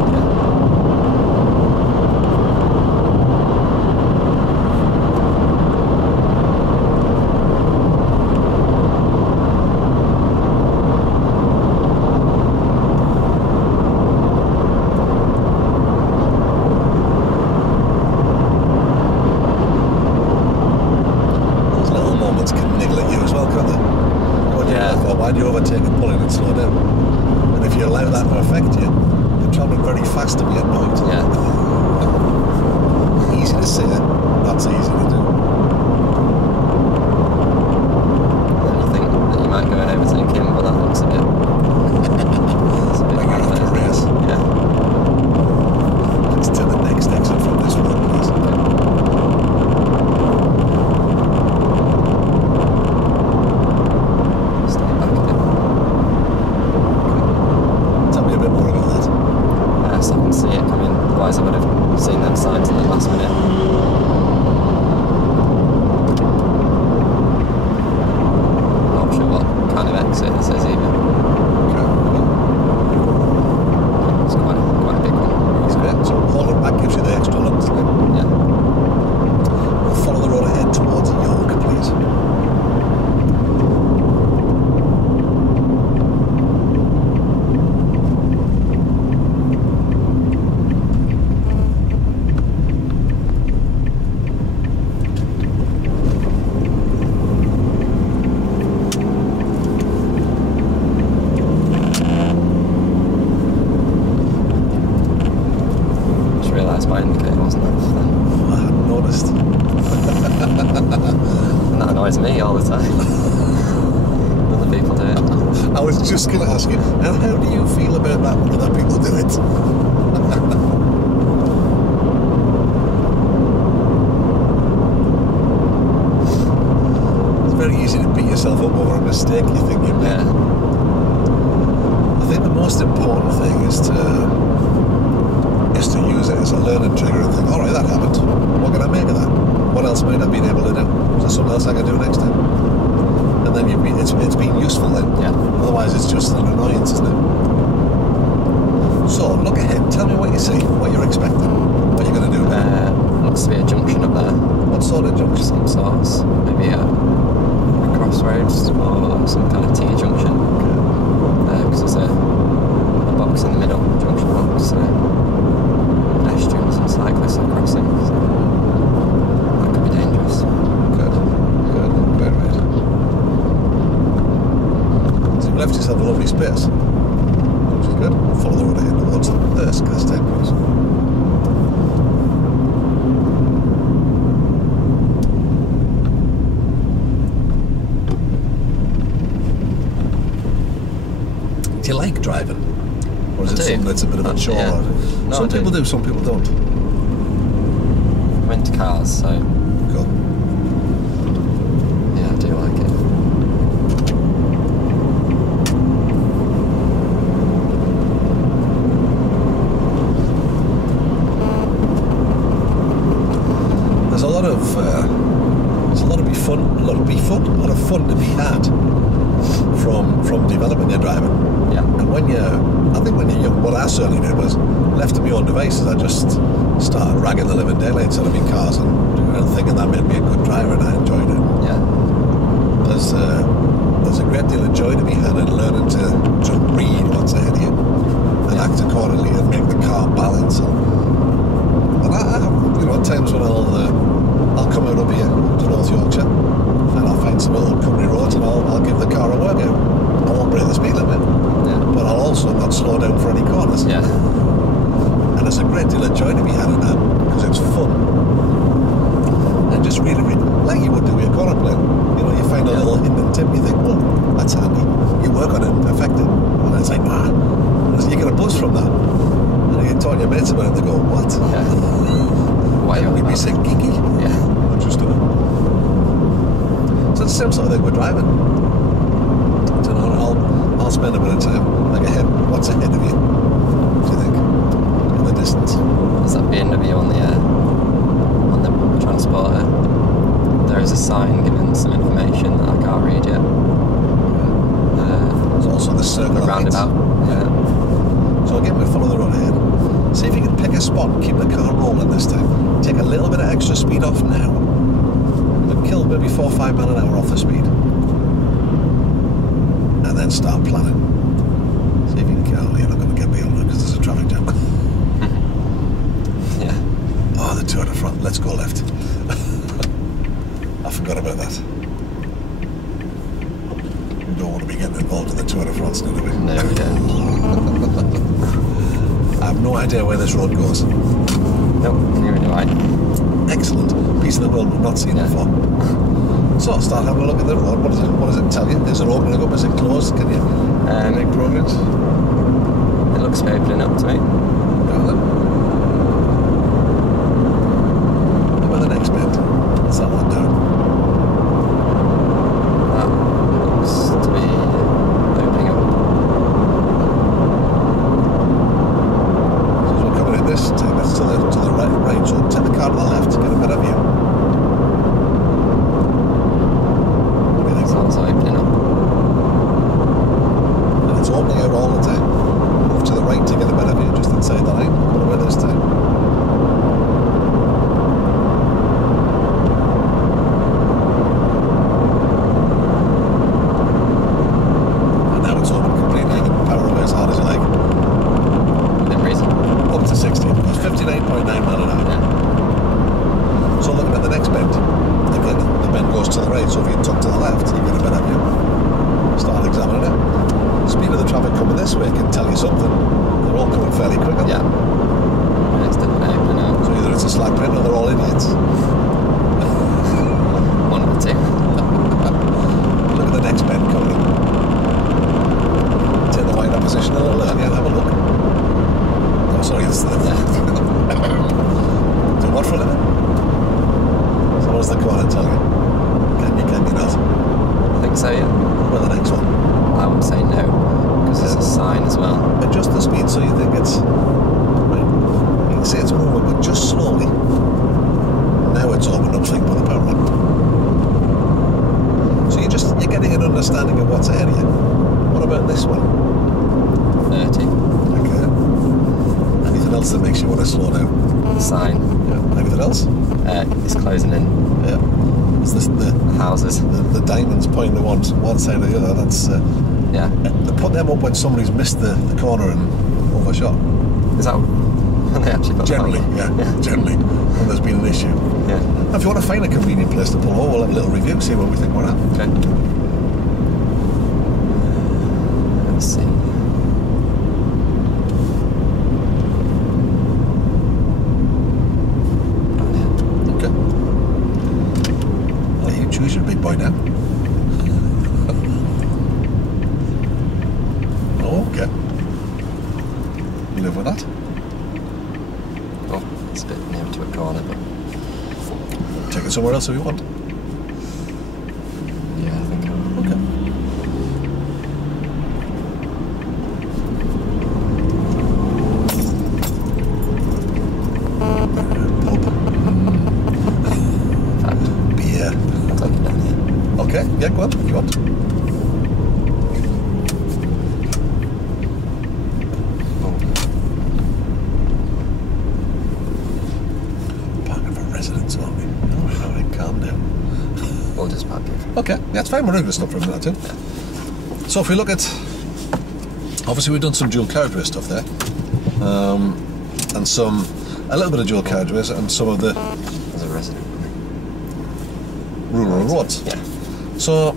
Those little moments can niggle at you as well, can't they? Why do you overtake and pull in and slow down? And if you allow that to affect you, you're travelling very fast to be annoyed. Yeah. Easy to say, that's easy to do. And you think that you might go and overtake him, but that looks a bit... it's a bit Like you're off the race. Yeah. Let's take the next exit from this road, please. Stay back a bit. Tell me a bit more about that. So I can see it coming. Otherwise I would have seen them signs at the last minute. Not sure what kind of exit this is either. Okay. It's quite a big one. That's great. So holding back gives you the extra look, doesn't it? Yeah. We'll follow the road ahead towards York, please. Just realised my indicator wasn't off then. I hadn't noticed. And that annoys me all the time. Other people do it. I was just going to ask you, now how do you feel about that when other people do it? It's very easy to beat yourself up over a mistake you think you made. Yeah. I think the most important thing is to use it as a learning trigger and think, alright, that happened. What can I make of that? What else might I have been able to do? Is there something else I can do next time? And then it's been useful then. Yeah. Otherwise it's just an annoyance, isn't it? So, look ahead. Tell me what you see, what you're expecting, what you're going to do. Looks to be a junction up there. What sort of junction? Some sorts. Maybe a crossroads or some kind of T-junction. Because there's a box in the middle, junction box. Pedestrians and cyclists are crossing. So that could be dangerous. Good. Very right. So you've left yourself a lovely space. good. Follow the road ahead towards the gas tank, please. Do you like driving? Or is it something that's a bit of a chore? Yeah. No, some people do, some people don't. I'm into cars, so Cool. yeah, I do like it. There's a lot of fun to be had from developing your driving. Yeah. And when you're young, what I certainly did was, left to my own devices, I just started ragging the living daylights out of my cars and thinking that made me a good driver, and I enjoyed it. Yeah. There's a great deal of joy to be had in learning to read what's ahead of you and act accordingly and make the car balance. And I at times when I'll come out up here to North Yorkshire and I'll find some little country roads and I'll give the car a workout. I won't break the speed limit, but I'll also not slow down for any corners. Yeah. And there's a great deal of joy to be had in that because it's fun. And just really, like you would do with a corner plane. You find a little hidden tip, you think, well, that's handy. You work on it and perfect it. And it's like, you get a buzz from that. And you talk to your mates about it and they go, what? Yeah. Why you We'd be saying geeky. Yeah. Interesting. So it's the same sort of thing with driving. I'll spend a bit of time what's ahead of you, do you think? In the distance. There's that BMW on the transporter. There is a sign giving some information that I can't read yet. There's also the circle roundabout. Yeah. So again, we follow the road ahead. See if you can pick a spot and keep the car rolling this time. Take a little bit of extra speed off now. And kill maybe 4 or 5 miles an hour off the speed. And then start planning. See if you can you're not going to get beyond it because there's a traffic jam. Yeah. Oh, the two at the front. Let's go left. I forgot about that. We don't want to be getting involved in the two at the front, do we? No, we don't. I have no idea where this road goes. Nope, neither do I. Excellent. Piece of the world we've not seen before. So I'll start having a look at the road. What does it tell you? Is it opening up? Is it closed? Can you make progress? It looks opening up to me. How about the next bit? What's that one doing? That looks to be opening up. So as we're coming in this, take this to the right, so take the car to the left to get a better view. Sounds opening up. And it's opening out all the time. Move to the right to get a better view, just inside the line. What about this time? And now it's open completely. You can power away as hard as you like. Within reason. Up to 60. It's 59.9 miles an hour. Yeah. So looking at the next bend, again, the bend goes to the right, so if you tuck to the left, you get a better view. Start examining it. Speed of the traffic coming this way can tell you something. They're all coming fairly quick, aren't they? Yeah. It's definitely opening up. So either it's a slack print or they're all idiots. One of the two. Look at the next bend coming in. Take the wider position a little earlier, have a look. Oh, sorry, it's the... Do what for a living? So what does the corner tell you? Can you not? I think so, yeah. What about the next one? I would say no, because there's a sign as well. Adjust the speed so you think it's... Right. You can see it's moving, but just slowly. Now it's opened up, so you can put the power on. So you're getting an understanding of what's ahead of you. What about this one? 30. Okay. Anything else that makes you want to slow down? The sign. Yeah. Anything else? It's closing in. Yeah. It's the Houses. the diamonds pointing to one side or the other. That's Yeah. they put them up when somebody's missed the corner and overshot. Is that when they actually put Generally, them on? generally, when there's been an issue. Yeah. Now, if you want to find a convenient place to pull over, we'll have a little review, see what we think about that. Okay. Let's see. You live with that. Oh, it's a bit near to a corner, but Take it somewhere else if you want. yeah, I think I will. Okay. Pub. In fact, Beer. I'll take it down here. Okay, yeah, go on if you want. Oh, Parking for residents only. Alright, calm down. we'll just park here. Okay, yeah, it's fine. We're going to stop for a minute too. So if we look at, obviously we've done some dual carriageway stuff there, and a little bit of dual carriageways and some of the As a resident. rural roads. Yeah. So,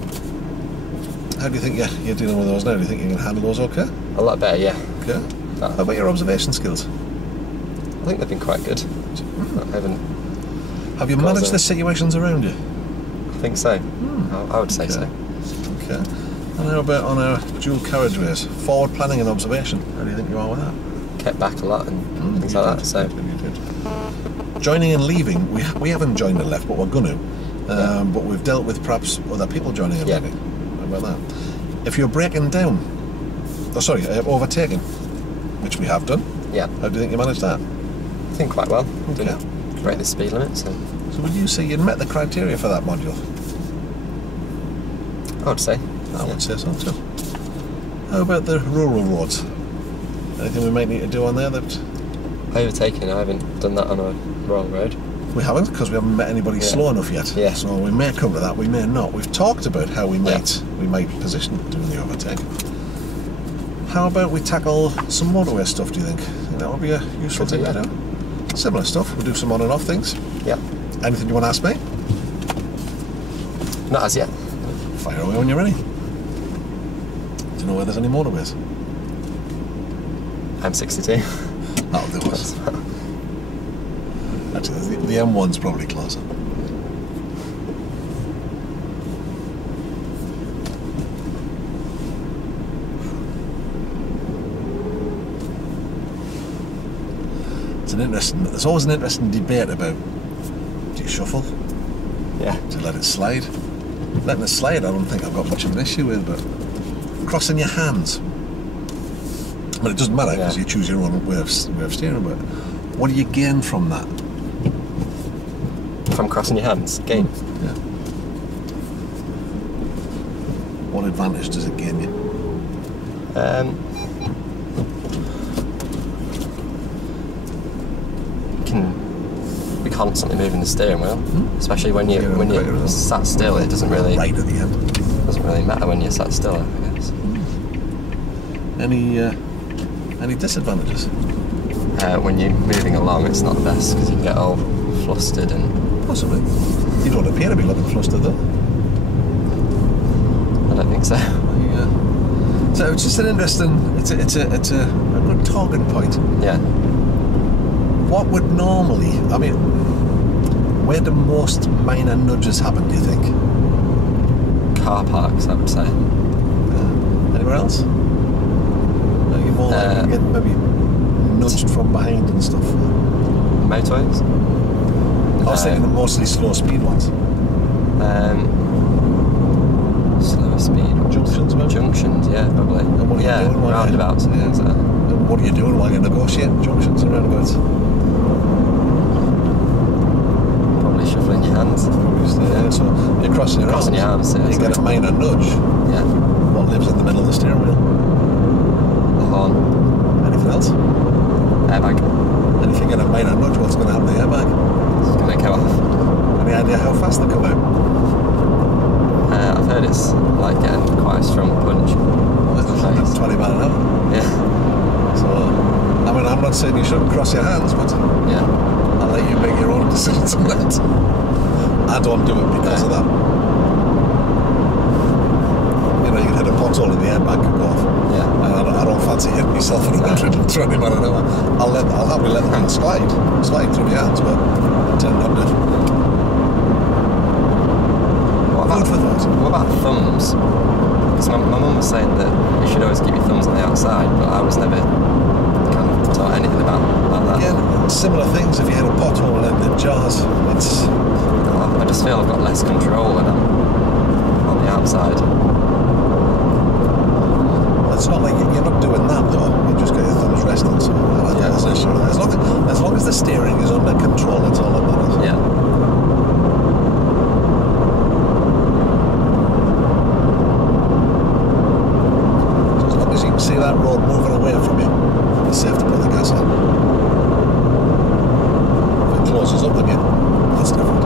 how do you think you're dealing with those now? Do you think you can handle those okay? A lot better, yeah. Okay. How about your observation skills? I think they've been quite good. I haven't. Have you managed the situations around you? I think so. I would say Okay. so. Okay. And how about on our dual carriageways? Forward planning and observation. How do you think you are with that? Kept back a lot and things You like did, that. So you did. Joining and leaving, we haven't joined and left, but we're going to. But we've dealt with perhaps other people joining and Yeah. leaving. How about that? If you're breaking down, overtaking, which we have done, yeah, how do you think you managed that? I think quite well. Okay. Didn't break the speed limit, so So would you say you'd met the criteria for that module? I would say. I would say so too. How about the rural roads? Anything we might need to do on there that Overtaking, I haven't done that on a rural road. we haven't, because we haven't met anybody slow enough yet. Yeah. So we may come to that, we may not. We've talked about how we might position doing the overtake. How about we tackle some motorway stuff, do you think? That would be a useful Could thing do, to do. Similar stuff, we'll do some on and off things. Yeah. Anything you want to ask me? Not as yet. Fire away when you're ready. Do you know where there's any motorways? I'm 62. That'll do us. Actually, the M1's probably closer. There's always an interesting debate about, do you shuffle? Yeah. Do you let it slide? Letting it slide, I don't think I've got much of an issue with, but crossing your hands. But it doesn't matter because you choose your own way of steering, but what do you gain from that? From crossing your hands, gain. Yeah. What advantage does it gain you? You can be constantly moving the steering wheel, especially when you're sat still. It doesn't really Right at the end. doesn't really matter when you're sat still, I guess. Any disadvantages? When you're moving along, it's not the best because you can get all flustered and. Possibly. You don't appear to be looking flustered though. I don't think so. So it's just an interesting. It's a good talking point. Yeah. What would normally? I mean, where do most minor nudges happen? Do you think? Car parks, I would say. Anywhere else? Are you more likely to get maybe nudged from behind and stuff? Motorways. I was thinking the mostly slow speed ones. Slower speed. Junctions, maybe? Junctions, yeah, probably. And what are you doing while roundabouts and things like that. And what are you doing while you're negotiating junctions and roundabouts? Probably shuffling your hands. Yeah, so you're crossing your Crossing your arms, yeah, You so- get a minor nudge. Yeah. What lives in the middle of the steering wheel? The horn. Anything else? Airbag. And if you get a minor nudge, what's going to happen to the airbag? It's going to go off. Any idea how fast they come out? I've heard it's like getting quite a strong punch. Well, it's 120 miles an hour. Yeah. So, I mean, I'm not saying you shouldn't cross your hands, but Yeah. I'll let you make your own decisions on that. I don't do it because of that. You know, you can hit a pothole and the airbag could go off. Yeah. And I don't fancy hitting myself at 120 miles an hour. I'll happily let the hand slide through my hands, but I tend not to. Good for that. What about thumbs? Because my mum was saying that you should always keep your thumbs on the outside, but I was never kind of similar things. If you hit a pothole and it jars, it's... I just feel I've got less control when I'm on the outside. It's not like you're not doing that though. You just got your thumbs resting. So Yeah. that's an issue. As long as the steering is under control, that's all that matters. Yeah. So as long as you can see that road moving away from you, it's safe to put the gas on. If it closes up on you, that's different.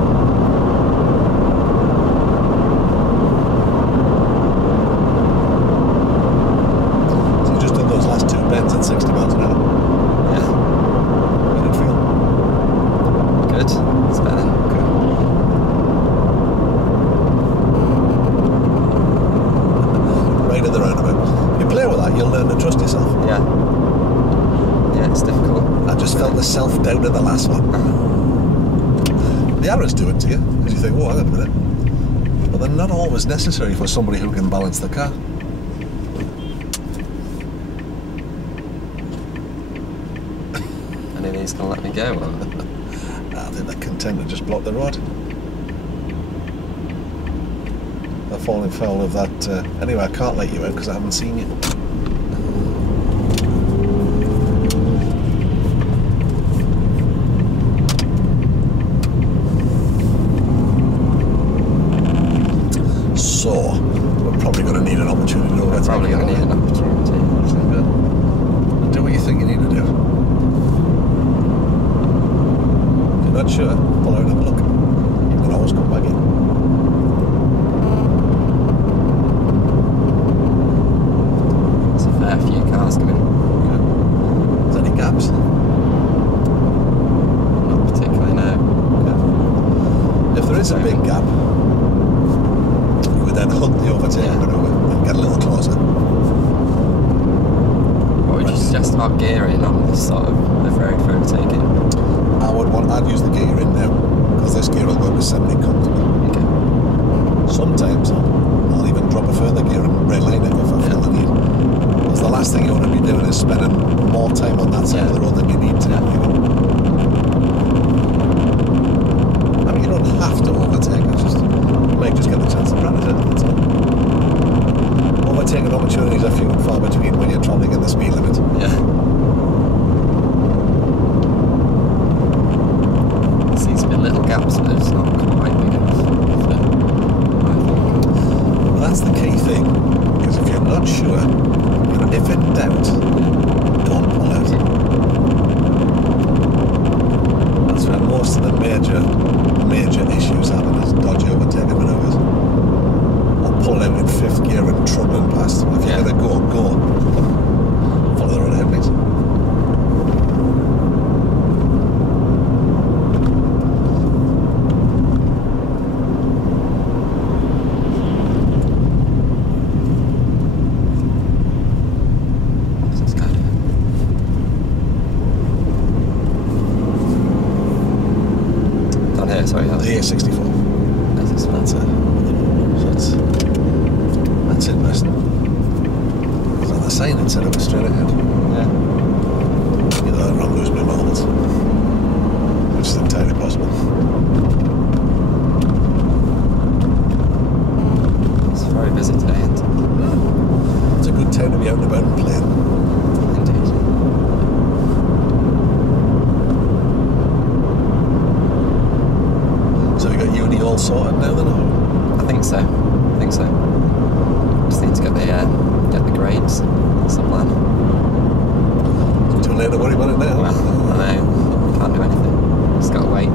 So you just done those last two bends at 60 miles an hour. Yeah. How did it feel? Good. It's better. Right at the roundabout. If you play with that, you'll learn to trust yourself. Yeah. Yeah, it's difficult. I just felt the self-doubt at the last one. The arrows do it to you, because you think, oh, hang on a minute. But they're not always necessary for somebody who can balance the car. Any of these can let me go? Or... I think they're content to just block the road. They're falling foul of that. Anyway, I can't let you out because I haven't seen you. So, we're probably going to need an opportunity to overtake. Probably going to need an opportunity. Good. Do what you think you need to do. If you're not sure, pull out and have a look. You can always come back in. There's a fair few cars coming. Good. Is there any gaps? Not particularly, no. Good. If there is a big gap, you would then hunt the overtaking maneuver and get a little closer. What would you suggest about gearing on this sort of road for overtaking? I'd use the gear in now, because this gear will go to 70 comfortably. Okay. Sometimes I'll even drop a further gear and redline it if I feel the need. Because the last thing you want to be doing is spending more time on that side of the road than you need to. You know? I mean, you don't have to overtake, it's just, you might just get the chance to practice it, that's all. Overtaking opportunities are few and far between when you're travelling at the speed limit. Yeah. Seems to be little gaps, but it's not quite big enough. Well, that's the key thing, because if you're not sure, you know, if in doubt, don't pull out. That's where most of the major issues happen, is dodgy overtaking manoeuvres. Or pull out in fifth gear and troubling past. If you're going to go. Follow the road ahead, please. So it's kind of... Down here, sorry. The A64. That's this one. That's it. So that's interesting. It's on the sign it said it was straight ahead. Yeah. Either that or I'm losing my marbles. Which is entirely possible. It's very busy today, isn't it? It's a good time to be out and about and playing. Indeed. So we got uni all sorted now then? Or? I think so. Just need to get the grades. That's the plan. Too late to worry about it now. Well, I know. Can't do anything. Just gotta wait.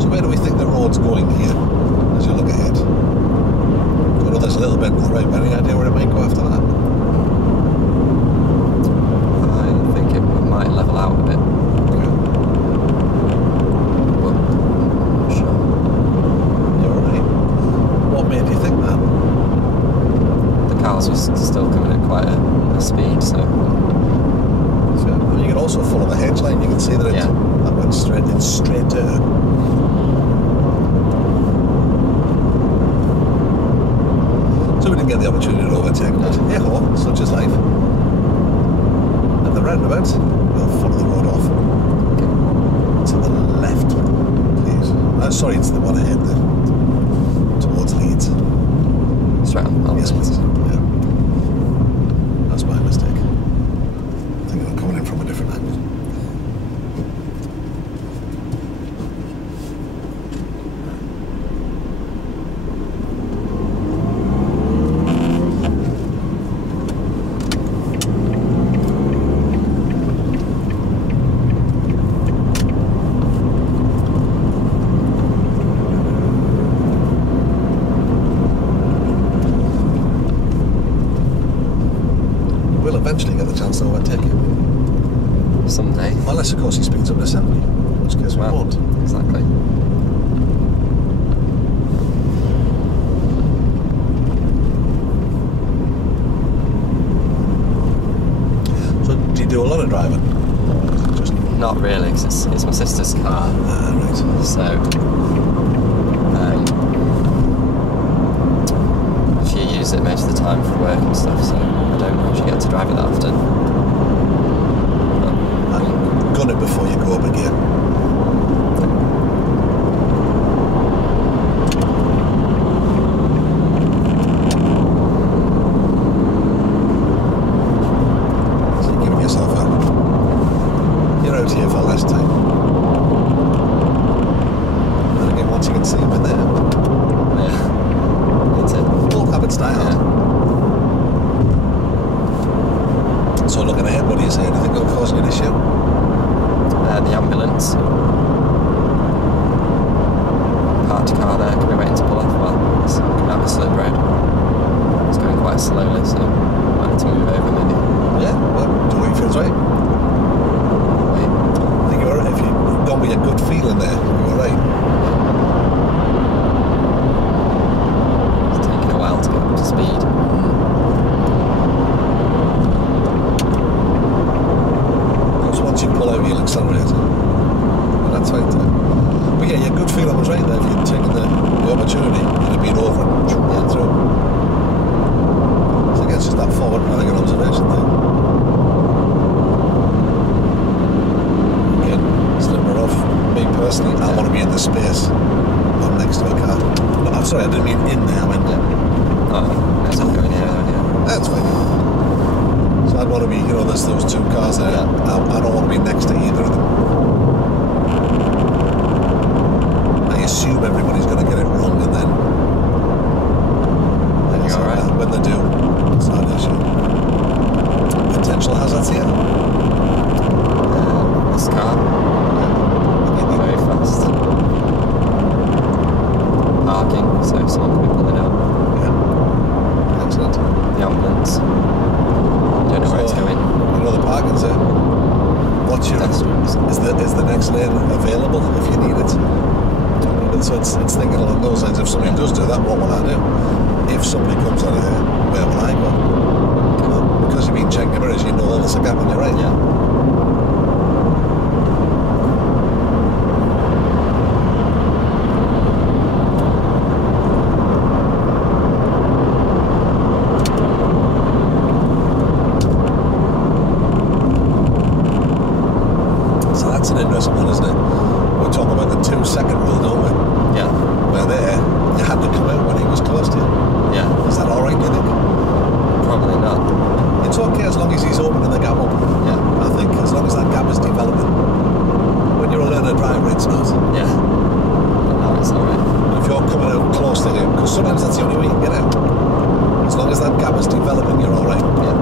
So where do we think the road's going here as you look ahead? I know there's a little bit to the right, but any idea where it might go after that? I think it might level out a bit. Okay. But I'm not sure. You're alright. What made you think that? The cars were still coming at quite a speed, so So, you can also follow the hedge line. You can see that Yeah. that went straight to her. So we didn't get the opportunity to overtake, but hey ho, such is life. At the roundabout. roundabout. We'll follow the road off. Okay. To the left, please. Sorry, it's the one ahead there. Towards Leeds. Straight on. Yes, please. Yeah. That's my mistake. I think I'm coming in from a different angle. We'll eventually get the chance to overtake him. Someday. Unless, of course, he speeds up to 70, in which case we won't. Exactly. So, do you do a lot of driving? Or is it just... Not really, because it's my sister's car. right. So, she uses it most of the time for work and stuff, so I don't actually get to drive it that often. Gun it before you go up again. So you're giving yourself a... You're out here for less time. And again, once you can see him in there, Yeah. Need to. full habit style. Yeah. So looking ahead, what do you say? Anything going to cause you an issue? The ambulance. Parked car there, could be waiting to pull off. Well, it's coming out of a slip road. It's going quite slowly, so might need to move over maybe. Yeah, well, do what feels right. Wait. I think you're right. If you've gone with a good feeling there, you're right. It's taking a while to get up to speed. Because once you pull out, you'll accelerate. And that's right there. But yeah, your good feeling was right there. If you'd taken the opportunity, you'd have been over and yeah, through. So again, it's just that forward planning and observation thing. Again, slipping off. Me personally, I want to be in the space, not next to a car. No, I'm sorry, I didn't mean in there. I meant Oh, there's not going here, yeah. that's fine. So I'd want to be, there's those two cars there. Yeah. I don't want to be next to either of them. I assume everybody's going to get it wrong, and then You're all right. when they do, it's not an issue. Potential hazards here. This car, very fast. Parking, so someone could be pulling out. Yeah. Excellent. The ambulance. Don't know where it's going. The parking's there. What's your... Pedestrians. Is the next lane available if you need it? And so it's thinking along those lines. If somebody does do that, what will I do? If somebody comes out of there, where will I go? Well, because you've been checking mirrors, you know there's a gap on your right. Yeah. So that's an interesting one, isn't it? We talk about the 2-second rule, don't we? Yeah. Where there, you had to come out when he was close to you. Yeah. Is that alright, do you think? Probably not. It's okay as long as he's opening the gap up. Yeah. I think as long as that gap is developing. When you're a learner driver, it's not. Yeah. But now it's alright. But if you're coming out close to him, because sometimes that's the only way you can get out. As long as that gap is developing, you're alright. Yeah.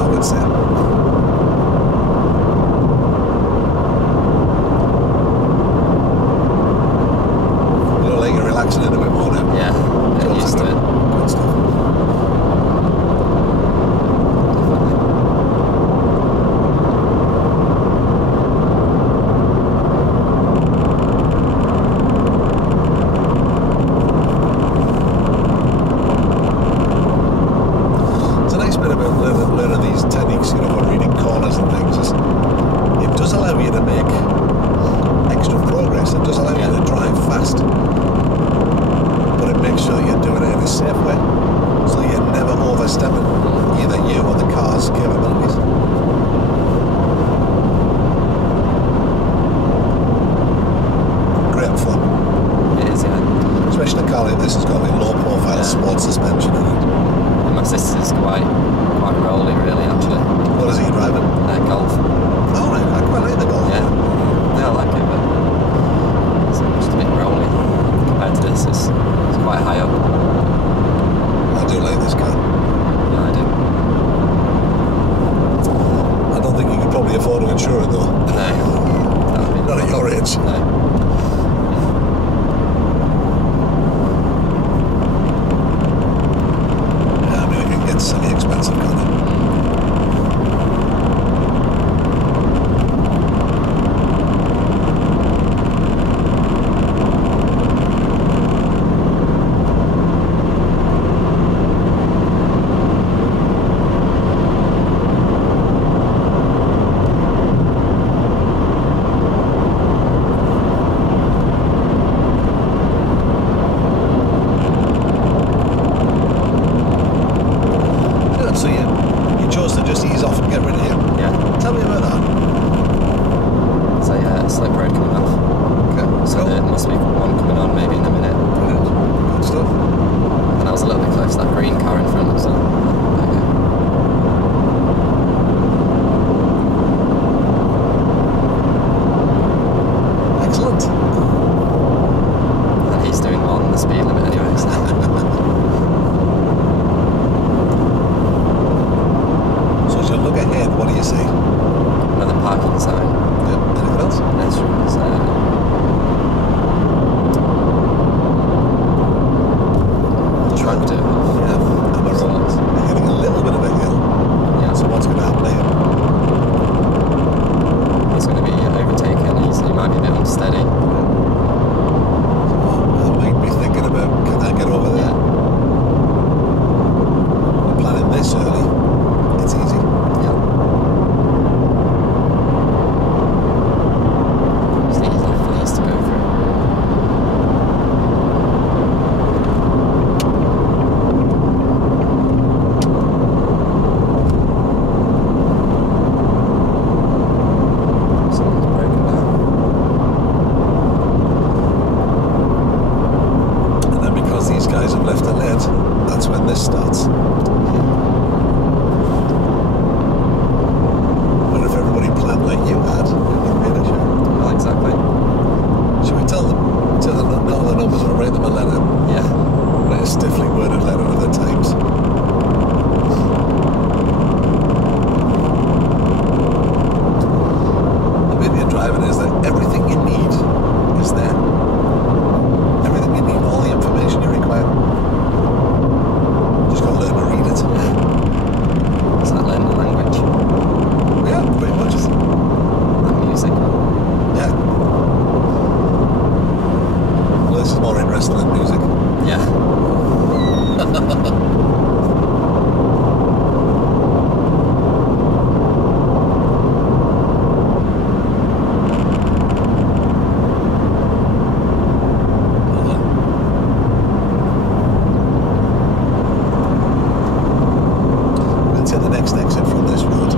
I would say. Like you're relaxing in a bit more now. Yeah. Get used to it. Good stuff. My sister's quite rolly, really, actually. What is he driving? Golf. Oh, right, I quite like the Golf. Yeah, I like it, but it's just a bit rolly compared to this. It's quite high up. I do like this car. Yeah, I do. I don't think you could probably afford to insure it though. No. Not at your age. No. It's silly expensive, can't it? So you chose to just ease off and get rid of him? Yeah. Tell me about that. So yeah, slip road coming off. Okay. So there must be one coming on maybe in a minute. Brilliant. Good stuff. And I was a little bit close to that green car in front, so okay. Excellent. And he's doing more than the speed limit anyway, so. So as you look ahead, what do you see? Another parking sign. Yep. Anything else? Pedestrians. Tractor. Yeah. Am I wrong? We're hitting a little bit of a hill. Yeah. So what's going to happen here? He's going to be overtaken. He might be a bit unsteady. I might be thinking about, can I get over there? Yeah. We're planning this early. It's easy. Yeah. Just easy for these to go through. Someone's broken down. And then because these guys have left the lane, that's when this starts. But if everybody planned like you had, it wouldn't be an issue. Well, exactly. Should we tell them? Tell them all the numbers and write them a letter. Yeah. Write a stiffly worded letter of the Times. The beauty of driving is that everything you need is there. Everything you need, all the information you require. Just got to learn to read it. Is that learning the language? Yeah, pretty much. That music? Yeah. Well, this is more interesting than music. Yeah. Hold on. We'll take the next exit from this road.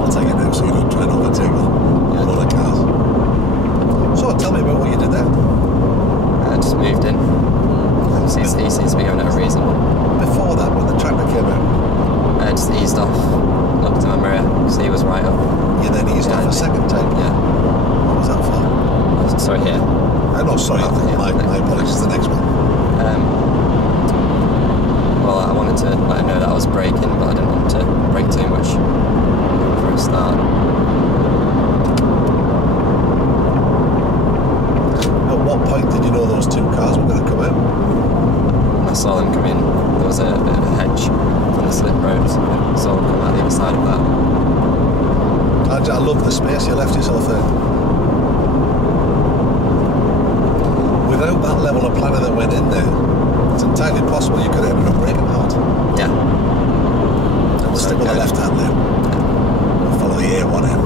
I'll take it now so you don't try and overtake a load of cars. So, tell me about what you did there. I just moved in. He seems to be going at a reasonable. Before that, when the tractor came out, I just eased off, looked in my mirror, because he was right up. you then eased off a second time. Yeah. What was that for? Sorry, here. No, sorry, Oh, yeah. my apologies, the next one. Well, I wanted to let him know that I was braking, but I didn't want to brake too much for a start. At what point did you know those two cars were going to come out? When I saw them come in, there was a bit of a hedge on the slip road, so I saw them come out the other side of that. I love the space you left yourself there. Without that level of planning that went in there, it's entirely possible you could have ended up braking hard. Yeah. And we'll stick with the left hand there. We'll follow the A1 in.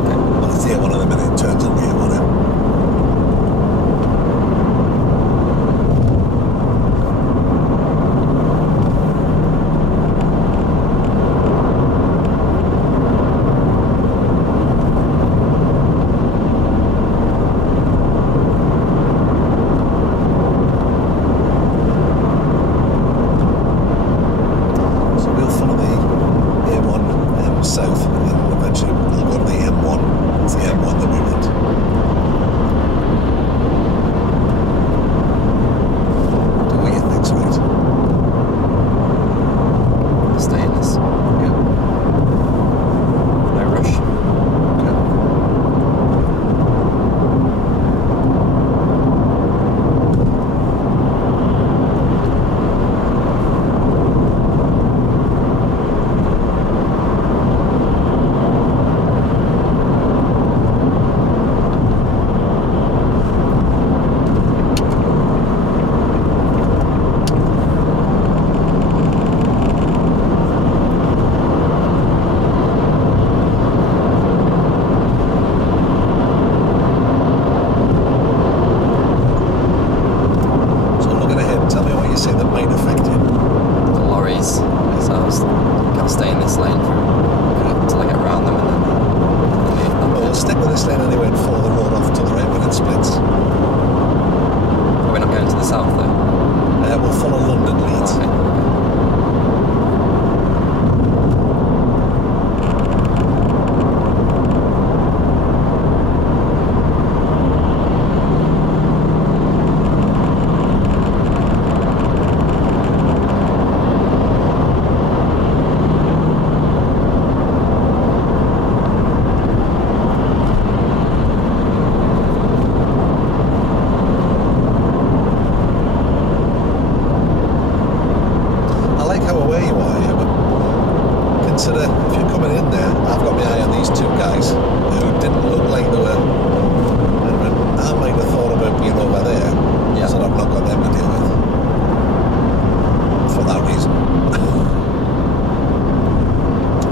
Okay. Well, it's the A1 in a minute, it turns into the A1 in. stay in this lane until I get around them and then move back. Well, we'll stick with this lane anyway and follow the road off to the right when it splits. We're not going to the south though? We'll follow London Leeds. Okay. Consider if you're coming in there, I've got my eye on these two guys who didn't look like they were. I might have thought about being over there, so that I've not got them to deal with. For that reason.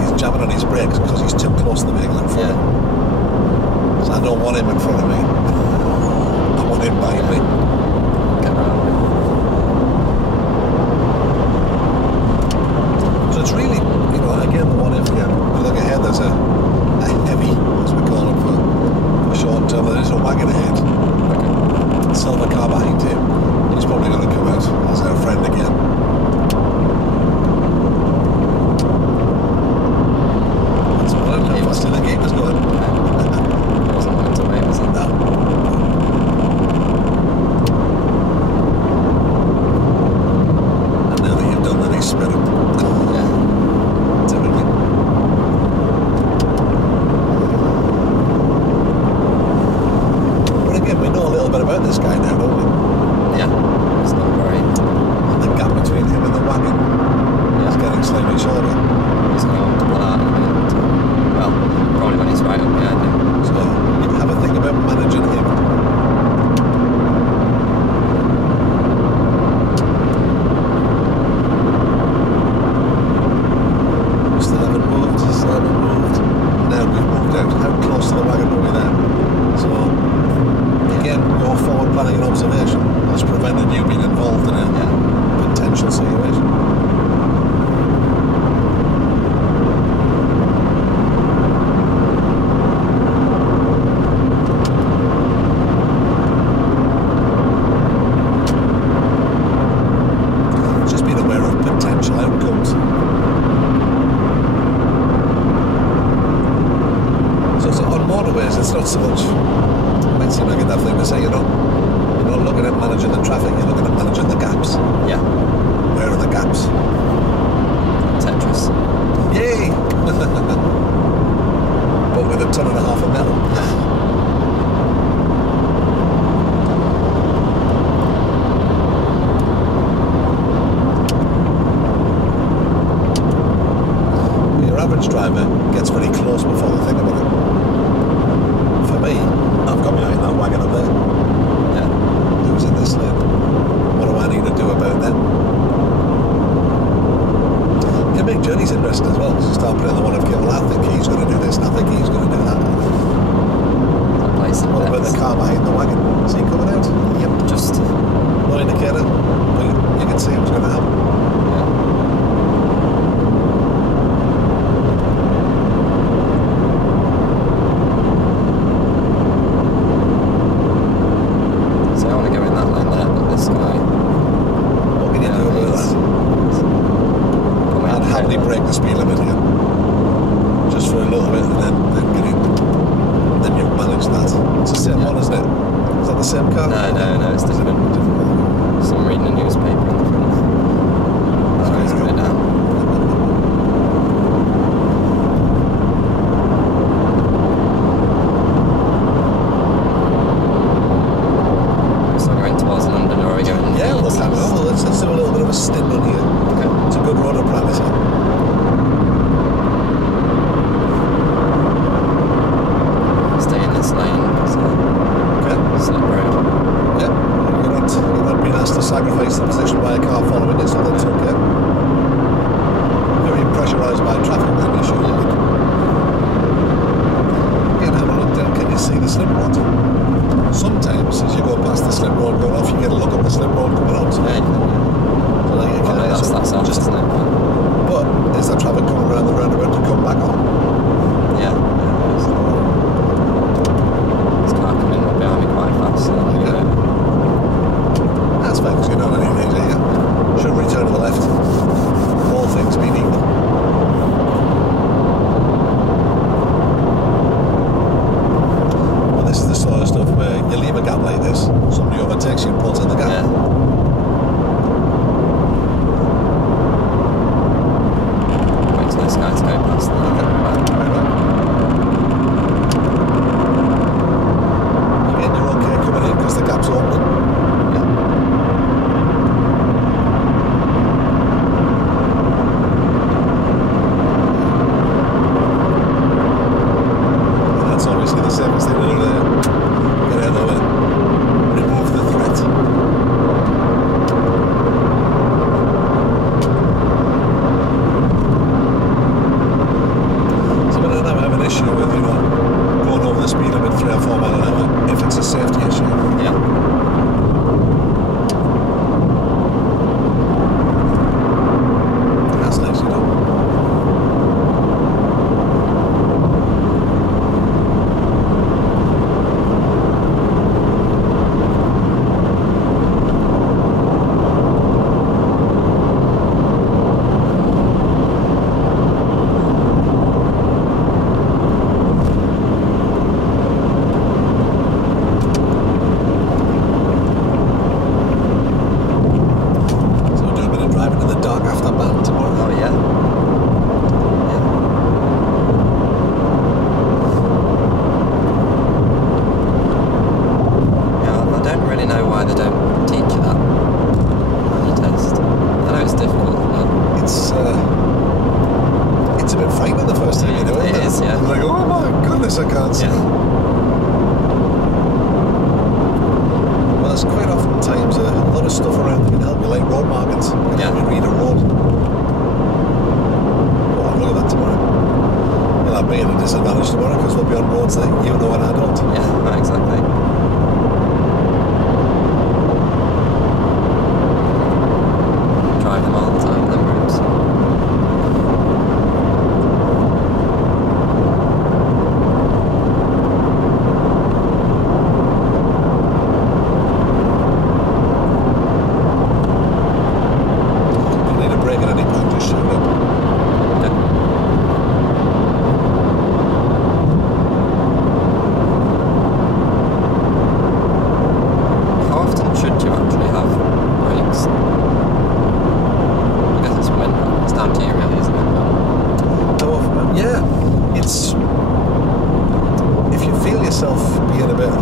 He's jamming on his brakes because he's too close to the vehicle in front of him. So I don't want him in front of me. I want him behind me. Get around. So it's really, again, the one if you look ahead, there's a heavy, as we call it, for short term. There is a wagon ahead. Okay. Silver car behind him. He's probably going to come out as our friend again. That's what I'm doing. Faster the game is going. He wasn't wanting to wait, was he? No. And now that you've done that, he's sped up. About this guy now, don't we? Yeah, it's not very. And the gap between him and the wagon is getting slightly shorter. He's going to want to pull out in a minute. Well, probably when he's right up behind him. So you have a think about managing him. Still haven't moved. Now we've moved out. How close to the wagon are we there? So again, your forward planning and observation has prevented you being involved in a potential situation. Just being aware of potential outcomes. So on motorways, it's not so much. Might seem like a daft thing to say, you're not looking at managing the traffic, you're looking at managing the gaps. Yeah. Where are the gaps? Tetris. Yay! But with a ton and a half of metal. Your average driver gets very close before they think about it. For me, I've got behind that wagon up there. Yeah. Who's in this lane? What do I need to do about them? It can make journeys interesting as well, because you start putting the one of, okay, well, I think he's going to do this, and I think he's going to do that. What about the car behind the wagon? Is he coming out? Yep. Just no indicator, but you can see what's going to happen. Break the speed limit here just for a little bit and then get in. Then you've managed that. It's the same one, isn't it? Is that the same car? No, it's different. So I'm reading a newspaper in the front. That's why he's put it down. So we're going towards London, or are we going? Yeah, let's do a little bit of a stint on here. Okay. It's a good road to practice on. Sacrifice the position by a car following it, so that's okay. Yes, I can see. Yeah. Well, there's quite often times a lot of stuff around that can help you, like road markings. Can Yeah. help you read a road. Oh, look at that tomorrow. You'll have me at a disadvantage tomorrow because we'll be on roads that you know and I don't. Yeah, right, exactly. Drive them all the time, them routes. If you need a break at any point, just shout up. Yeah. How often should you actually have breaks? I guess it's down to you really, isn't it? Yeah, it's if you feel yourself being a bit,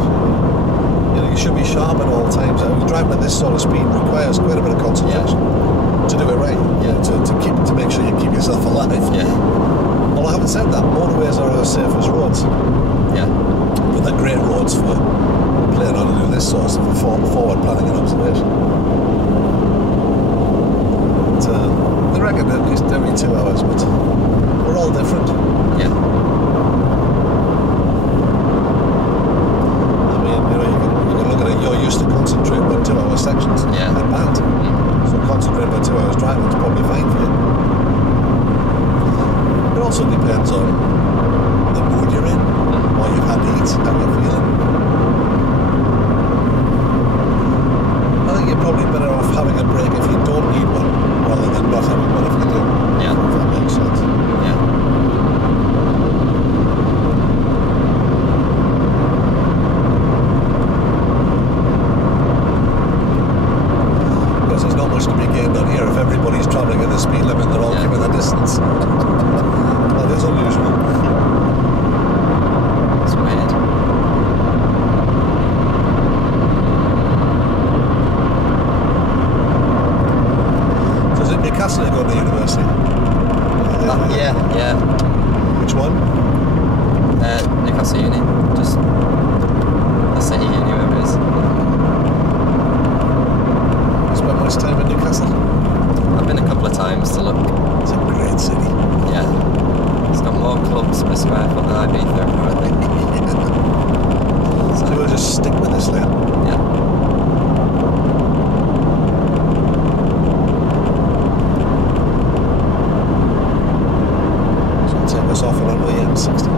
you should be sharp at all times. Driving at this sort of speed requires quite a bit of concentration to do it right. Yeah. To make sure you keep yourself alive. Yeah. Well, I haven't said that. Motorways are as safe as roads, Yeah. but they're great roads for playing on to do this sort of stuff, for forward planning and observation. But, they reckon at least every 2 hours, but we're all different. Yeah. I mean, you can look at it. You're used to concentrating on 2 hour sections. Yeah. At band. So concentrating on 2 hours driving is probably fine for you. It also depends on the mood you're in, what you've had to eat, how you're feeling. I think you're probably better off having a break if you don't need one, rather than not having one if you do. Yeah. If that makes sense. Yeah. Because there's not much to be gained on here. If everybody's travelling at the speed limit, they're all Yeah. giving their distance. That is unusual. It's weird. So is it Newcastle you're going to university? Yeah, yeah. Which one? Newcastle Uni. Just the city uni, wherever it is. Spent much time in Newcastle? I've been a couple of times to look. It's a great city. Yeah. It's got more clubs per square foot than Ibiza, apparently. So we'll just stick with this then. Yeah. So we'll take us off and onto the M60.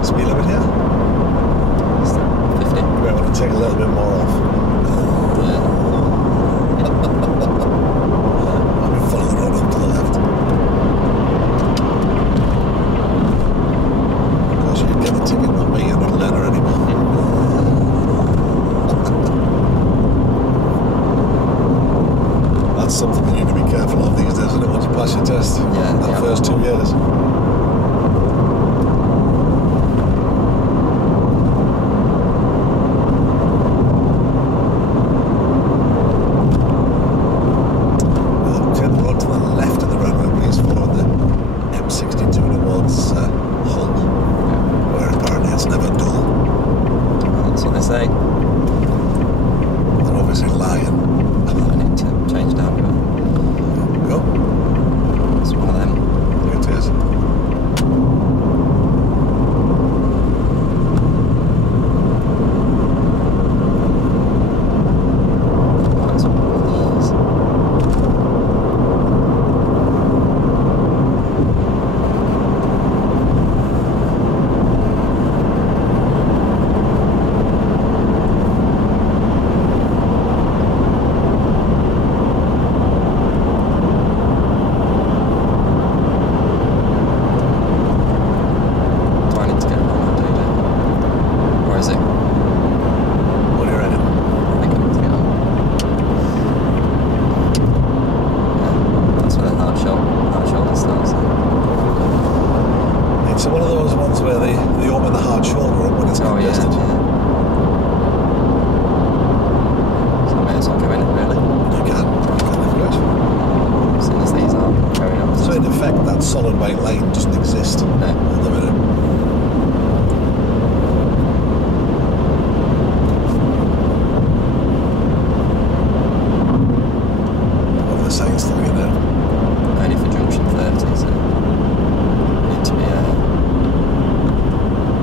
Speed limit here? It's 50. You might want to take a little bit more off. Yeah. I'll follow the road up to the left. Of course, you get the ticket, not me, you're not a learner anymore. That's something you need to be careful of these days, isn't it? Once you pass your test, Yeah, that yeah. first 2 years. We'll turn the road to the left of the runway, please, following the M62 towards Hull, where apparently it's never dull. That's what they say. They're obviously lying. I need to change down to it. Go. It's one of them. It is. That's one of these. it's Oh yeah, congested. yeah. So I may as well go in it really. You can if you wish. As soon as these are going up. So in effect, that solid white line doesn't exist No. at the minute. What are the signs telling you now? Only for junction 30, so need to be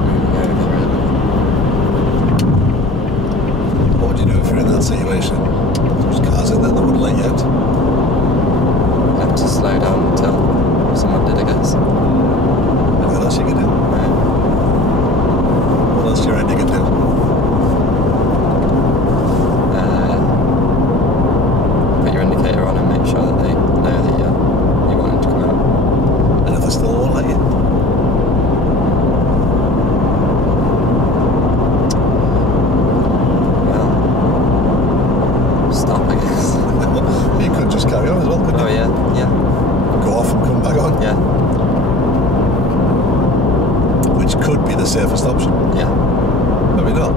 moving over really. What would you do if you're in that situation? There's cars in there that wouldn't let you out. I'd have to slow down until someone did, I guess. Anything else you can do? What else do you reckon you can do? Put your indicator on and make sure that they know that you want them to come out. And if they still won't let you? Well, stop, I guess. You could just carry on as well, couldn't Oh you? yeah. Go off and come back on. Yeah. Which could be the safest option. Yeah. Maybe not.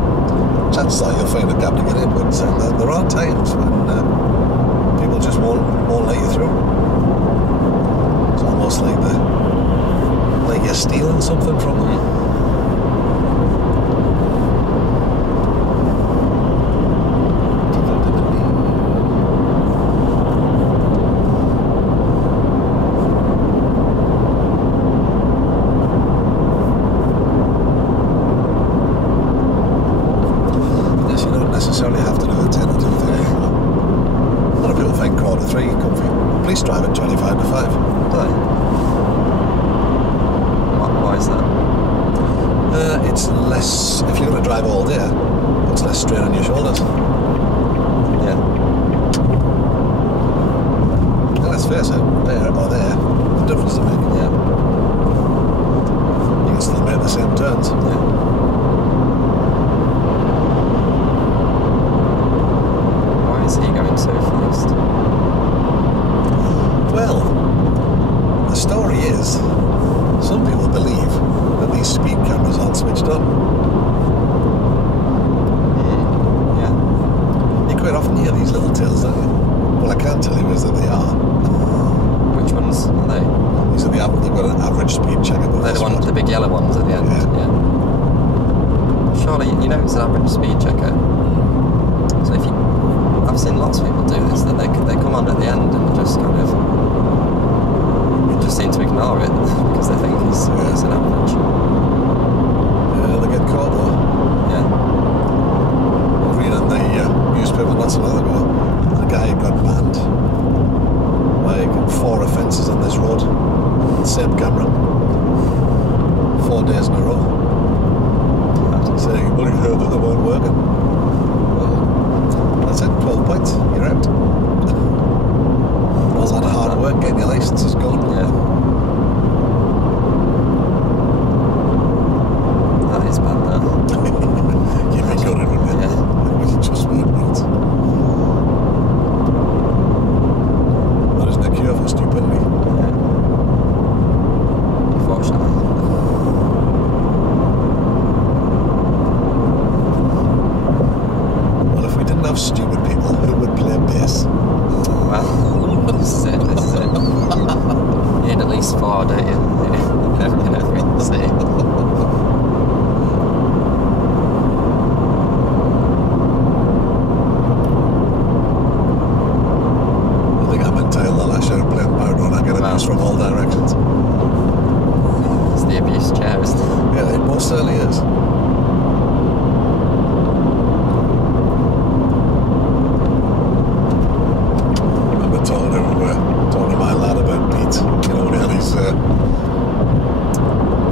Chances are you'll find a gap to get in, but there are times when people just won't let you through. It's almost like you're stealing something from them. Necessarily have to do a 10 or 2:30. A lot of people think quarter 3 comfy. Police drive at 25 to 5. Do they? Why is that? It's less, if you're going to drive all day, it's less strain on your shoulders. Yeah. And let's face it, there or there, the difference does it make? Yeah. You can still make the same turns. Yeah. Why is he going so fast? Well, the story is, some people believe that these speed cameras aren't switched on. Yeah. You quite often hear these little tales, don't you? Well, I can't tell you is that they are. Which ones are they? These are they've got an average speed checker. They're the ones, the big yellow ones at the end. Yeah. Surely, you know it's an average speed checker. So if you, I've seen lots of people do this, that they come on at the end and just kind of, just seem to ignore it because they think it's an average. Yeah, they get caught though. Yeah. I was reading the newspaper not so long ago. The guy got banned. Like 4 offences on this road. Same camera. 4 days in a row. Saying, well, you heard that they weren't working. Well, that's it, 12 points, you're out. All that hard work getting your licence is gone. Yeah. That is bad though. You'd be gutted, wouldn't you? Yeah. You just wouldn't. That isn't a cure for stupidity. Yeah. Unfortunately. Well, if we didn't have stupid people, who would play bass? Well, this is it. You need at least 4, don't you? In every city. I think I'm entitled to lash out playing power and I get abuse from all directions. It's the abuse chair, isn't it? Yeah, it most certainly is. I've been talking to my lad about Pete, you know, when he had his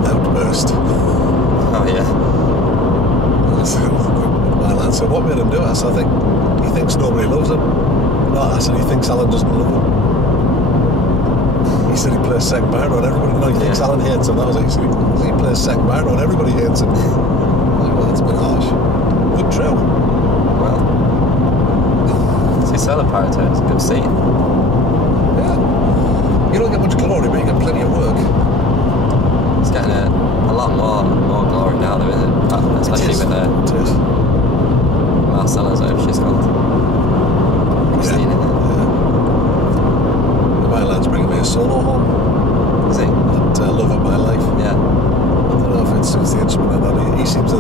outburst. Oh yeah. My lad said, what made him do it? I said, I think he thinks nobody loves him. No, I said, he thinks Alan doesn't love him. He said he plays second bar and everybody, no, he thinks Alan hates him. That was it. He said he plays second bar and everybody hates him. I was like, well, that's a bit harsh. But true. Well, see, solar power turns, good seat. Yeah. You don't get much glory, but you get plenty of work. It's getting a lot more glory now, though, isn't it? Especially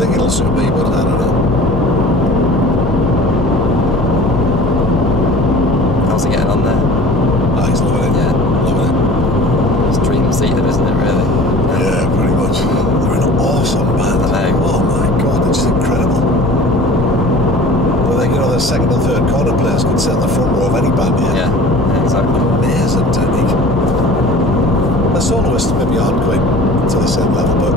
think it'll suit me, but I don't know. How's he getting on there? Oh, he's loving it. Yeah. Loving it. It's dream seater, isn't it, really? Yeah, pretty much. They're an awesome band. I know. Oh my god, they're just incredible. Well, like, you know, the second and third corner players could sit in the front row of any band here. Yeah, exactly. Amazing technique. The soloists maybe aren't quite to the same level, but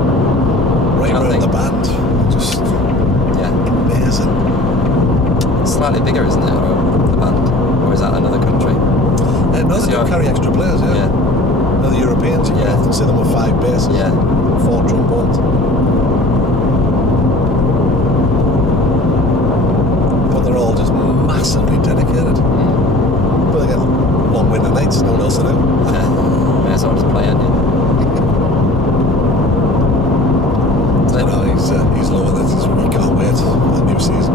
right around the band, just amazing. Slightly bigger, isn't it, or the band? Or is that another country? No, they don't carry extra players, yeah. No, the Europeans, you can often see them with 5 basses, 4 trombones. But they're all just massively dedicated. But they get long winter nights, no one else to do. Yeah, may as well just play, aren't you? I know, he's loving it. He can't wait for the new season.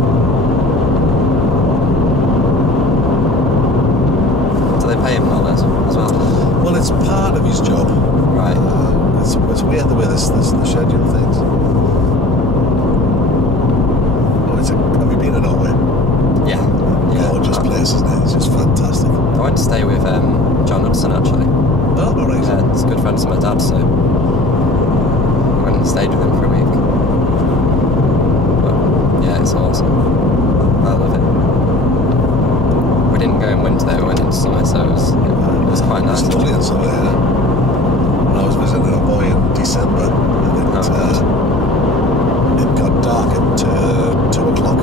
Do they pay him well as well? Well, it's part of his job. Right. It's weird the way the schedule things. Oh, have you been in Norway? Yeah. Gorgeous place, isn't it? It's just fantastic. I went to stay with John Hudson, actually. Oh, all right. Yeah, it's good friends of my dad, so I went and stayed with him for a week. But, yeah, it's awesome. I love it. We didn't go in winter though, we went in summer, so it was quite nice. It's lovely in summer, yeah. When I was visiting a boy in December, and it got dark at 2 o'clock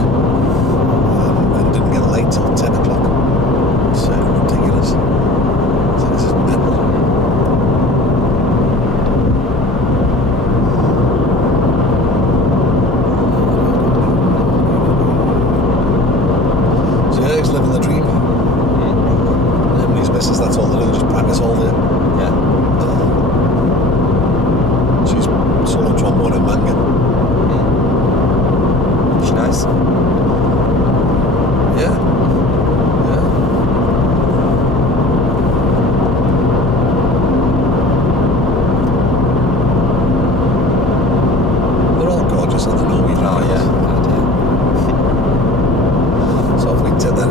and didn't get light till 10 o'clock. It's ridiculous. So this is mental. So yeah, he's living the dream. And his missus, that's all they do, just practice all day. Yeah. She's solo trombone and manga. She's nice. Yeah. Yeah. They're all gorgeous on the Norwegian. Oh, yeah. Good, yeah. So if we take the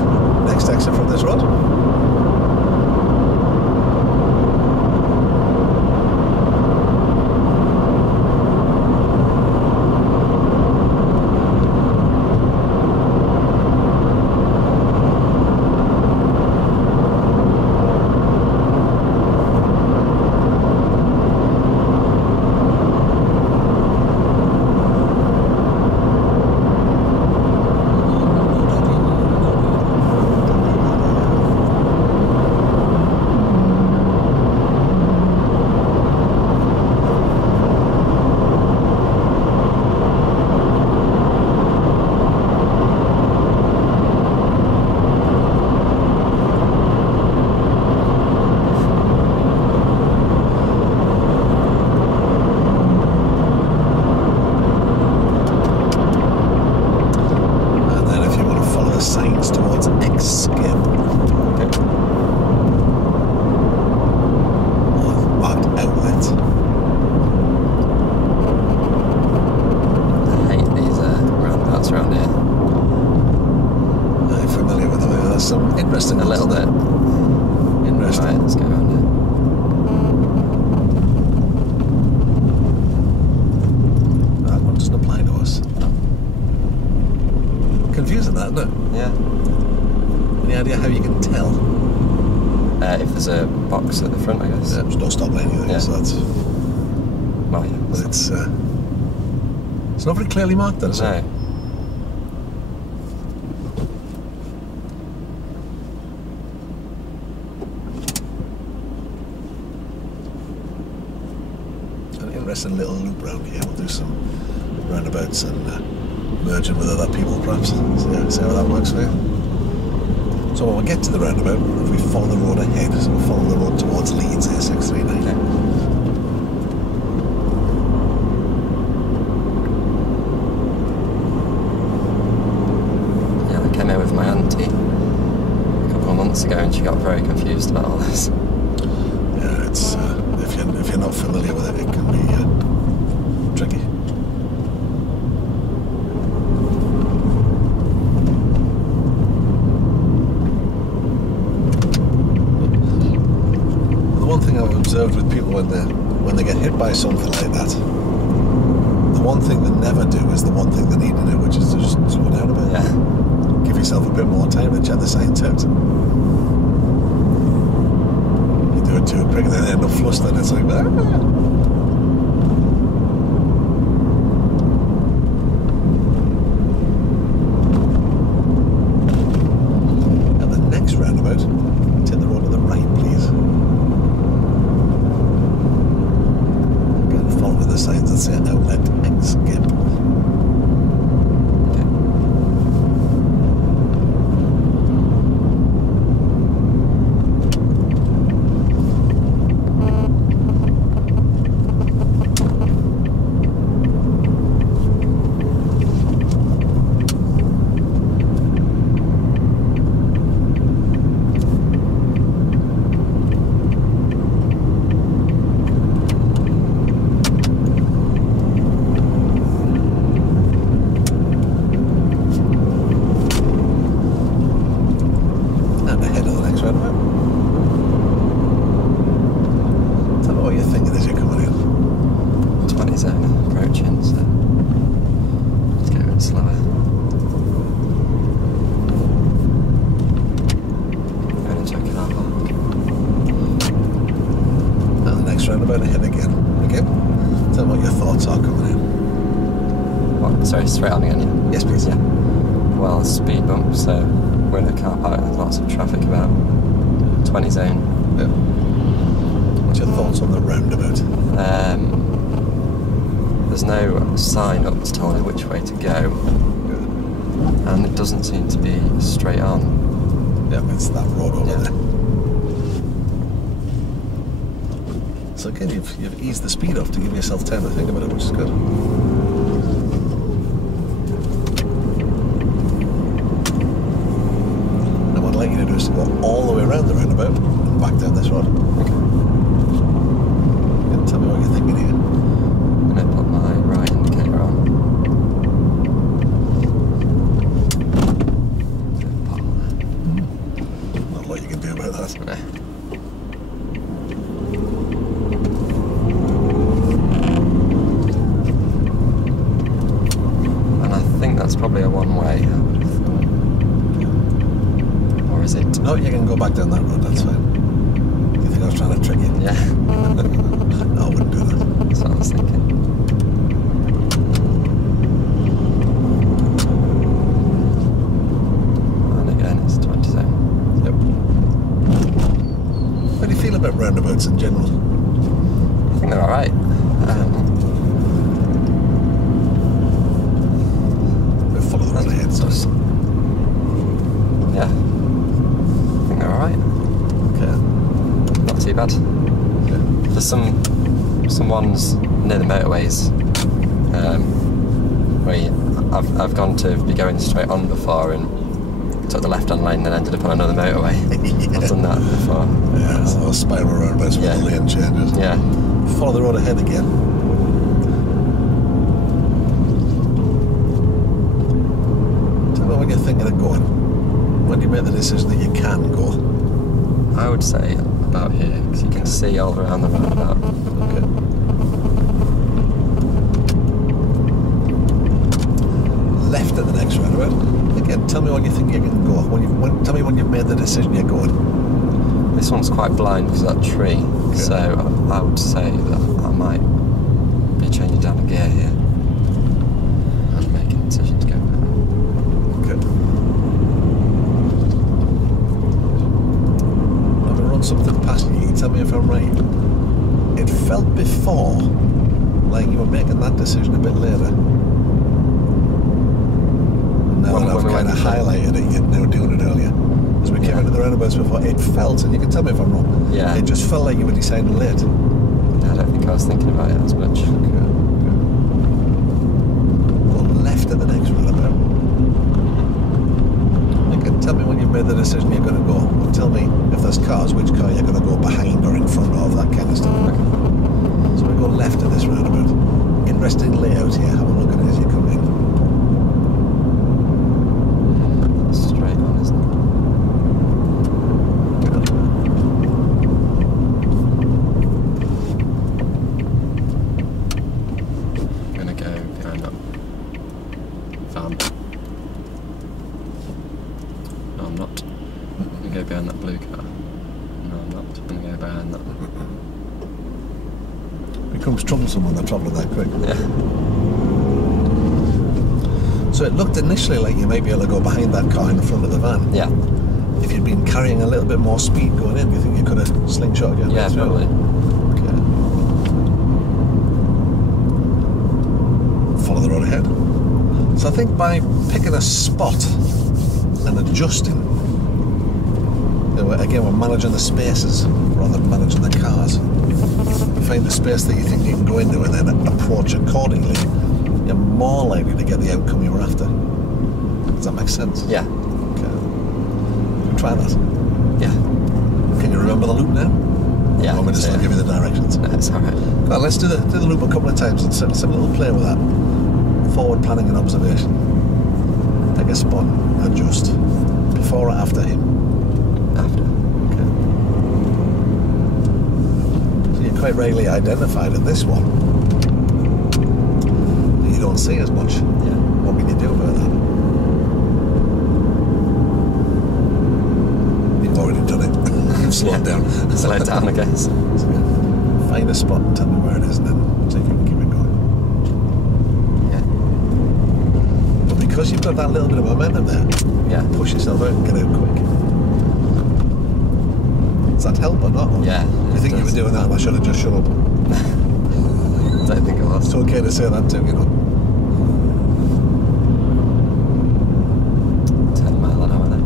next exit from this road. A little bit. Interesting. Right, let's go around here. That one doesn't apply to us. Confusing that, isn't it? Yeah. Any idea how you can tell? If there's a box at the front, I guess. Yeah, there's no stop lane either, so that's... Well, yeah. But it's not very clearly marked, then, is it? No. Interesting little loop round here. We'll do some roundabouts and merging with other people, perhaps. See how that works for you. So when we get to the roundabout, if we follow the road ahead, so we'll follow the road towards Leeds A639. Okay. Yeah, I came here with my auntie a couple of months ago, and she got very confused about all this. Yeah, it's if you're not familiar with it, it can be tricky. by something like that, the one thing they never do is the one thing they need to do, which is to just slow down a bit. Yeah. Give yourself a bit more time to check the signs out. You do it too quick and then end up flustered. It's like, ah. Roundabout, take the road to the right, please. Again, follow the signs that say outlet skip. Roundabout ahead again. Okay. Tell me what your thoughts are coming in. What? Sorry, straight on again, yeah? Yes, please. Yeah. Well, speed bump, so we're in a car park with lots of traffic about 20 zone. Yeah. What's your thoughts on the roundabout? There's no sign up to tell me which way to go. Good. And it doesn't seem to be straight on. Yeah, it's that road over there. So again, you've eased the speed off to give yourself time to think about it, which is good. Now what I'd like you to do is to go all the way around the roundabout and back down this road. Okay. And tell me what you're thinking here. I'm going to put my right indicator on. Not a lot you can do about that. No. That's probably a one-way. Or is it? No, you can go back down that road, that's fine. You think I was trying to trick you? Yeah. No, I wouldn't do that. That's what I was thinking. And again, it's 20 zone. Yep. How do you feel about roundabouts in general? I think they're alright. Follow the road ahead, so. Yeah. I think they're alright. Okay. Not too bad. Okay. There's some ones near the motorways where I've gone to be going straight on before and took the left-hand lane and then ended up on another motorway. Yeah. I've done that before. Yeah, so those spiral roundabouts with the lane changes. Yeah. Follow the road ahead again. When you're thinking of going, when you make the decision that you can go? I would say about here, because you can see all around the roundabout. Okay. Left at the next roundabout. Again, tell me when you think you can go. Tell me when you've made the decision you're going. This one's quite blind because of that tree, okay. So I would say that I might be changing down a gear here and making a decision to go. Something past you, tell me if I'm right. It felt before like you were making that decision a bit later. Now that I've kind of highlighted it, you're now doing it earlier. As we came into the roundabouts before, it felt, and you can tell me if I'm wrong, yeah. It just felt like you were deciding late. Yeah, I don't think I was thinking about it as much. Okay. Go left at the next roundabout. Tell me when you've made the decision you're going to go. Or tell me if there's cars, which car you're going to go behind or in front of, that kind of stuff. Okay. So we go left at this roundabout. Interesting layout here. Have a look at it as you come in. Straight on, isn't it? van. No, I'm not. I'm going to go behind that blue car. No, I'm not. I'm going to go behind that. It becomes troublesome when they're travelling that quick. Yeah. So it looked initially like you might be able to go behind that car in the front of the van. Yeah. If you'd been carrying a little bit more speed going in, do you think you could have slingshot again? Yeah, probably. Okay. Follow the road ahead. So I think by picking a spot and adjusting, again, we're managing the spaces rather than managing the cars. You find the space that you think you can go into and then approach accordingly, you're more likely to get the outcome you were after. Does that make sense? Yeah. Okay. Try that. Yeah. Can you remember the loop now? Yeah. Or want me to still give you the directions? No, it's alright. Well, let's do the loop a couple of times and let's have a little play with that. Forward planning and observation. Pick a spot, adjust. Before or after him? After. Okay. So you're quite rightly identified in this one. You don't see as much. Yeah. What can you do about that? You've already done it. You've slowed down. Slow down, I guess. So, yeah. Find a spot and tell me where it is and then take it and keep it going. Yeah. But because you've got that little bit of momentum there, Yeah. push yourself out and get out quick. Does that help or not? Yeah. You think you were doing that and I should have just shut up? Don't think it was. It's okay to say that too, you know. 10 mile an hour then.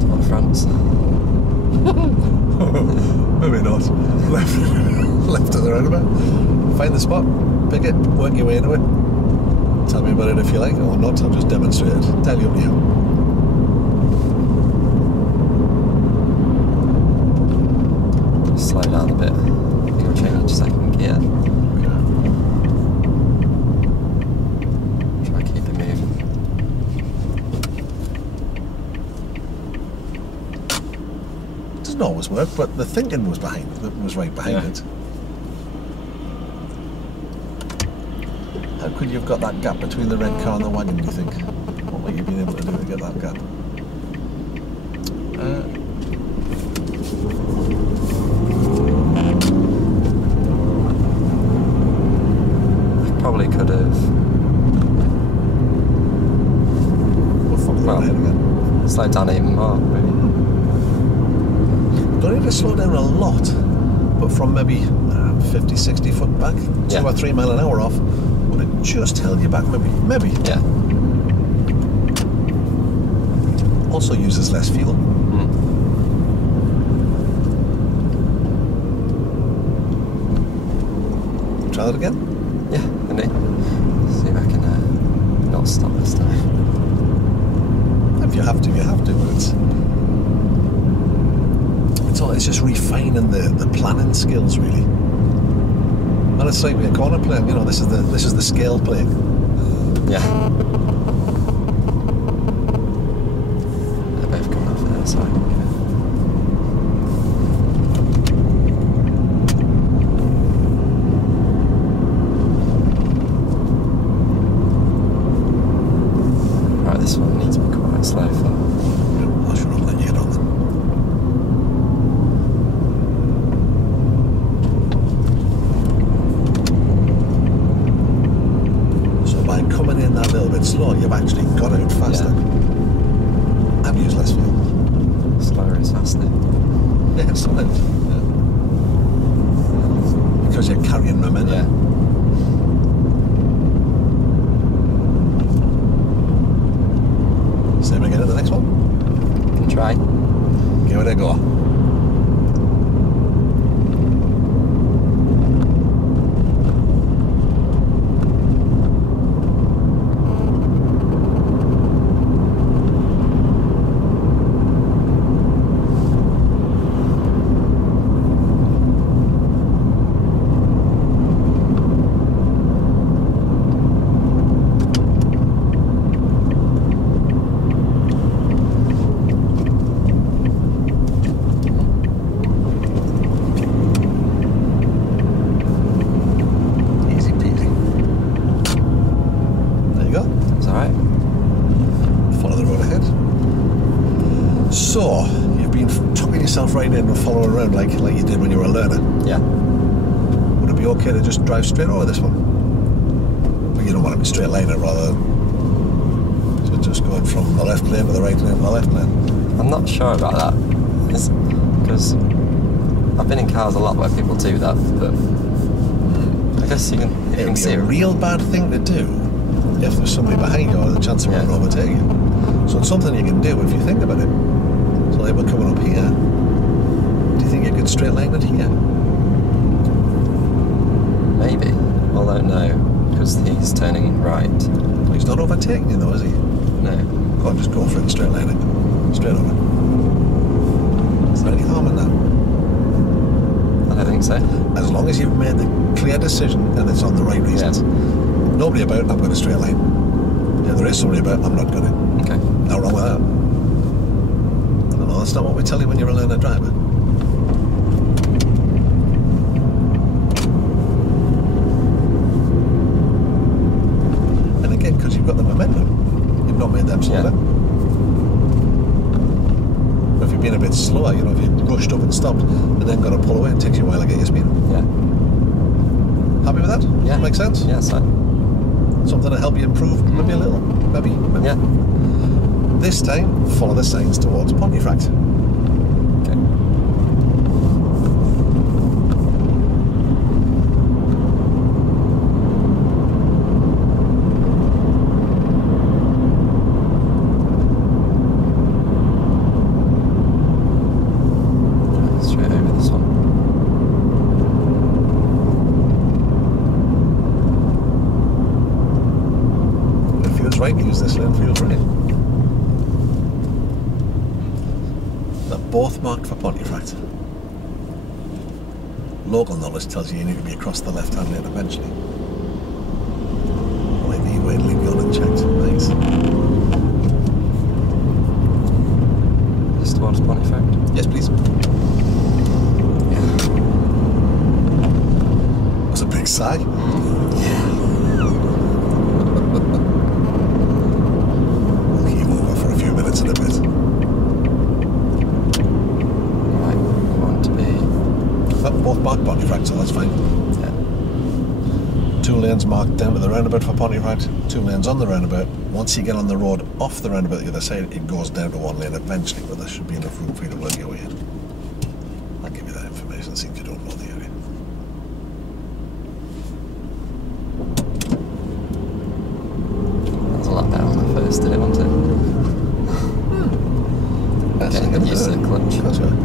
Tour de France. Maybe not. Left to the roundabout. Find the spot, pick it, work your way into it. Tell me about it if you like, or not. I'll just demonstrate it. Tell you up to you. Slow down a bit. I think we'll change to second gear. Try to keep it moving. It doesn't always work, but the thinking was right behind it. How could you have got that gap between the red car and the wagon, do you think? What might you have been able to do to get that gap? I probably could have Well, again. slowed down even more, maybe. Don't need to slow down a lot, but from maybe 50, 60 foot back, 2 or 3 mile an hour off, would it just held you back, maybe. Yeah. Also uses less fuel. Try that again? Yeah, indeed. See if I can not stop this time. If you have to, you have to, but it's just refining the planning skills, really. And it's like with a corner playing, you know, this is the scale playing. Yeah. They're both coming off there, so I can Right, this one needs to be quite slow for. I should have let you get on then. By coming in that little bit slow, you've actually got out faster and use less fuel. Slower is faster. Yeah, it's solid. Yeah. Because you're carrying momentum. Yeah. Same again at the next one. Can try. Give it a go. yourself right in and following around like you did when you were a learner, Yeah. would it be okay to just drive straight over this one? But you don't want to be straight lining rather than just going from the left lane to the right lane to the left lane. I'm not sure about that. Because I've been in cars a lot where people do that, but I guess you can It would see be a it. real bad thing to do if there's somebody behind you or the chance of Yeah. overtaking you. So it's something you can do if you think about it. So like we're coming up here. Do you think you could straight line it here? Maybe. Although no, because he's turning right. Well, he's not overtaking you though, is he? No. Go on, just go for it, straight line it. Straight over. Is there any harm in that? I don't think so. As long as you've made the clear decision and it's on the right reasons. Nobody about, I'm going to straight line. Yeah, there is somebody about, I'm not going to. Okay. No wrong with that. No, that's not what we tell you when you're a learner driver. And again, because you've got the momentum, you've not made them slow down. But if you've been a bit slower, you know, if you rushed up and stopped and then got to pull away, it takes you a while to get your speed. Yeah. Happy with that? Yeah. Make sense? Yeah, so. Something to help you improve maybe a little? Maybe. Yeah. This time, follow the signs towards Pontefract. Okay. Straight over this one. It feels right to use this lane, feels right. They're both marked for Pontefract. Local knowledge tells you need to be across the left-hand lane eventually. Wait, you wait, leave you on unchecked. Nice. Just towards Pontefract. Yes, please. Yeah. That's a big sigh. We'll keep over for a few minutes in a bit. Right. We want to be. Oh, both marked Pontefract, so that's fine. Yeah. 2 lanes marked down to the roundabout for Pontefract, 2 lanes on the roundabout. Once you get on the road off the roundabout the other side, it goes down to 1 lane eventually, but there should be enough room for you to work your way in. I'll give you that information since you don't know the area. That was a lot better when I first did it, wasn't it? Getting used to the clutch. That's right.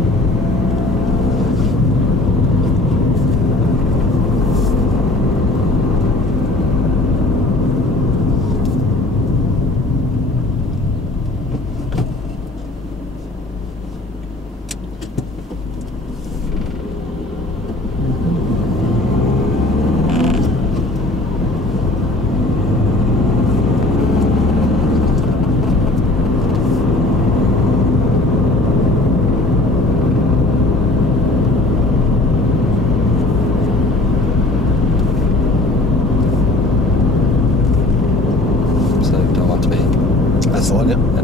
So do I want to be? That's the one, yeah. Yeah.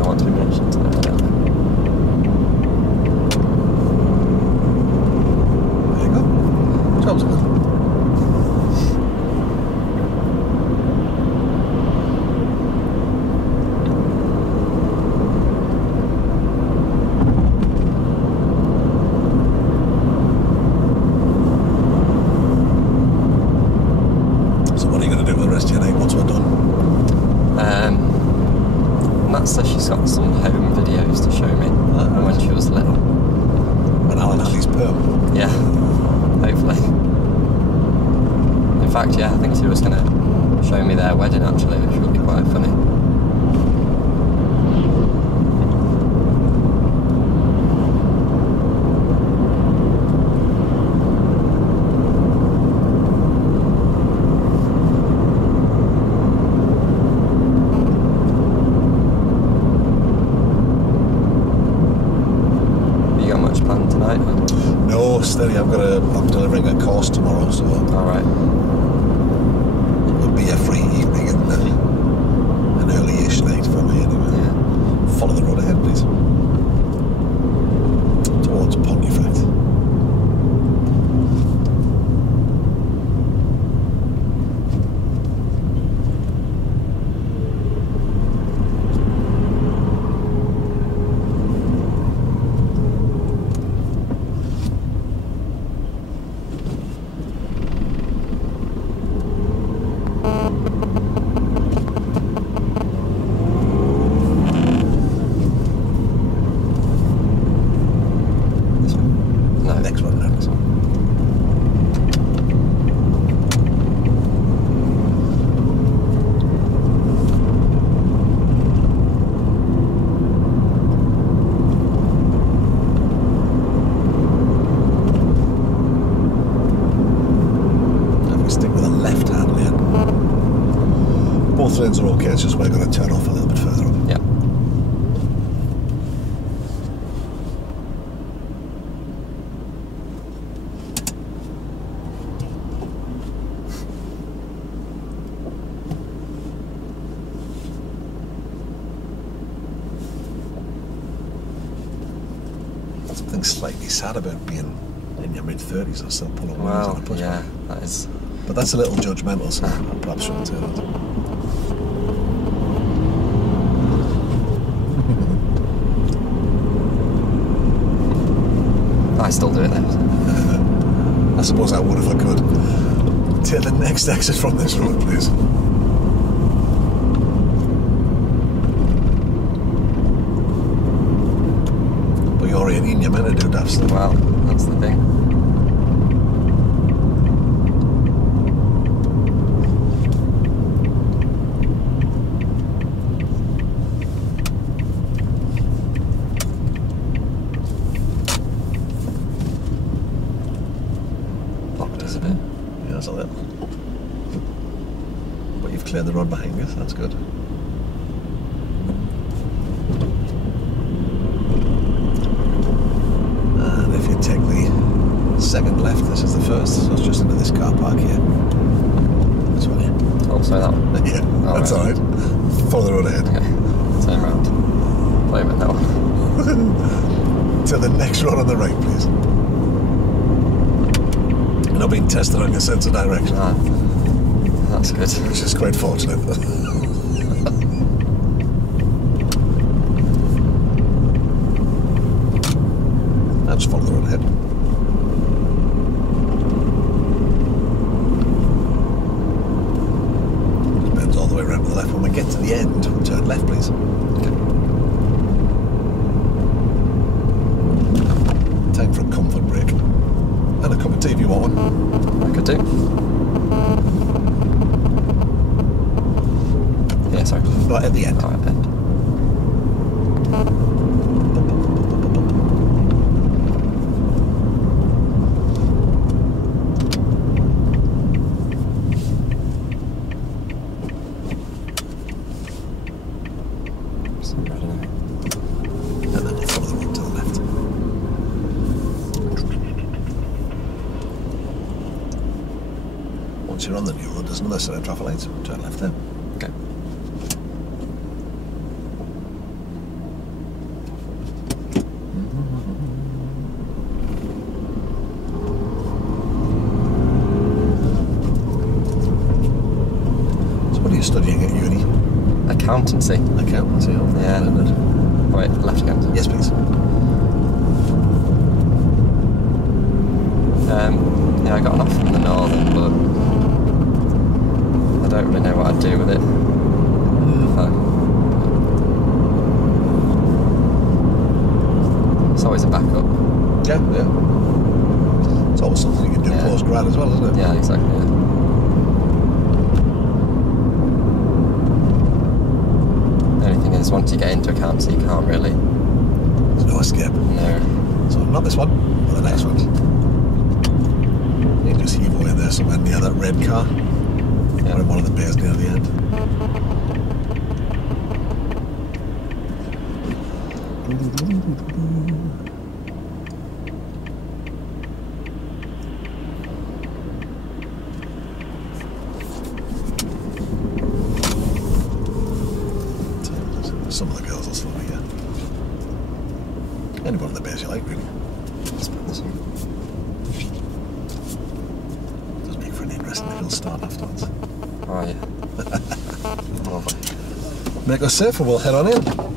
I want to be mentioned to the right. There you go. Job's good. So what are you going to do with the rest of your night once we're done? Matt says she's got some home videos to show me from when she was little. When Alan had his perm. Yeah, hopefully. In fact, yeah, I think she was going to show me their wedding actually, which would be quite funny. You got much planned tonight? No, steady. I'm delivering a course tomorrow, so Alright. it'll be a free evening and an early-ish night for me anyway. Yeah. Follow the road ahead, please. lanes are okay, it's just we're going to turn off a little bit further up. Yeah. Something slightly sad about being in your mid-30s and still pulling wheels Well, on a push yeah, bike. that is. But that's a little judgmental, so I perhaps shouldn't say that. I still do it then. I suppose I would if I could. Take the next exit from this road, please. But you're 18, you're meant to do daft stuff. Well, that's the thing. Blocked us a bit. Yeah, that's a little. But you've cleared the road behind you, so that's good. And if you take the second left, this is the first, so it's just into this car park here. This one here. Oh, sorry, that one. Yeah, Oh, that's right. alright. Follow the road ahead. Okay, turn around. Play with that one. To the next road on the right, please. You're not being tested on your sense of direction, Ah, that's good. which is quite fortunate. I'll just follow the road ahead. It bends all the way around to the left. When we get to the end, turn left, please. Okay. Time for a comfort break. And a cup of tea if you want one. I could do. Yeah, sorry. Right at the end. Alright, end. And then we'll follow the road to the left. Once you're on the new road, there's another set of traffic lights. Turn left there. Okay. So what are you studying at uni? Accountancy. Accountancy. Oh, Yeah. splendid. Oh, wait, left again. Yes, please. Yeah, I got an offer from the Northern, but I don't really know what I'd do with it. It's always a backup. Yeah, yeah. It's always something you can do Yeah. post-grad as well, isn't it? Yeah, exactly. Yeah. The only thing is, once you get into accountancy, you can't really. There's no escape. No. So not this one, but the next one. You just heave away there somewhere near that red car. Yeah. Or in one of the bays near the end. Some of the girls will slow me here. Any one of the bays you like, really. Let's put this on. Does make for an interesting little start afterwards. Oh, yeah. Lovely. Make us safe and we'll head on in.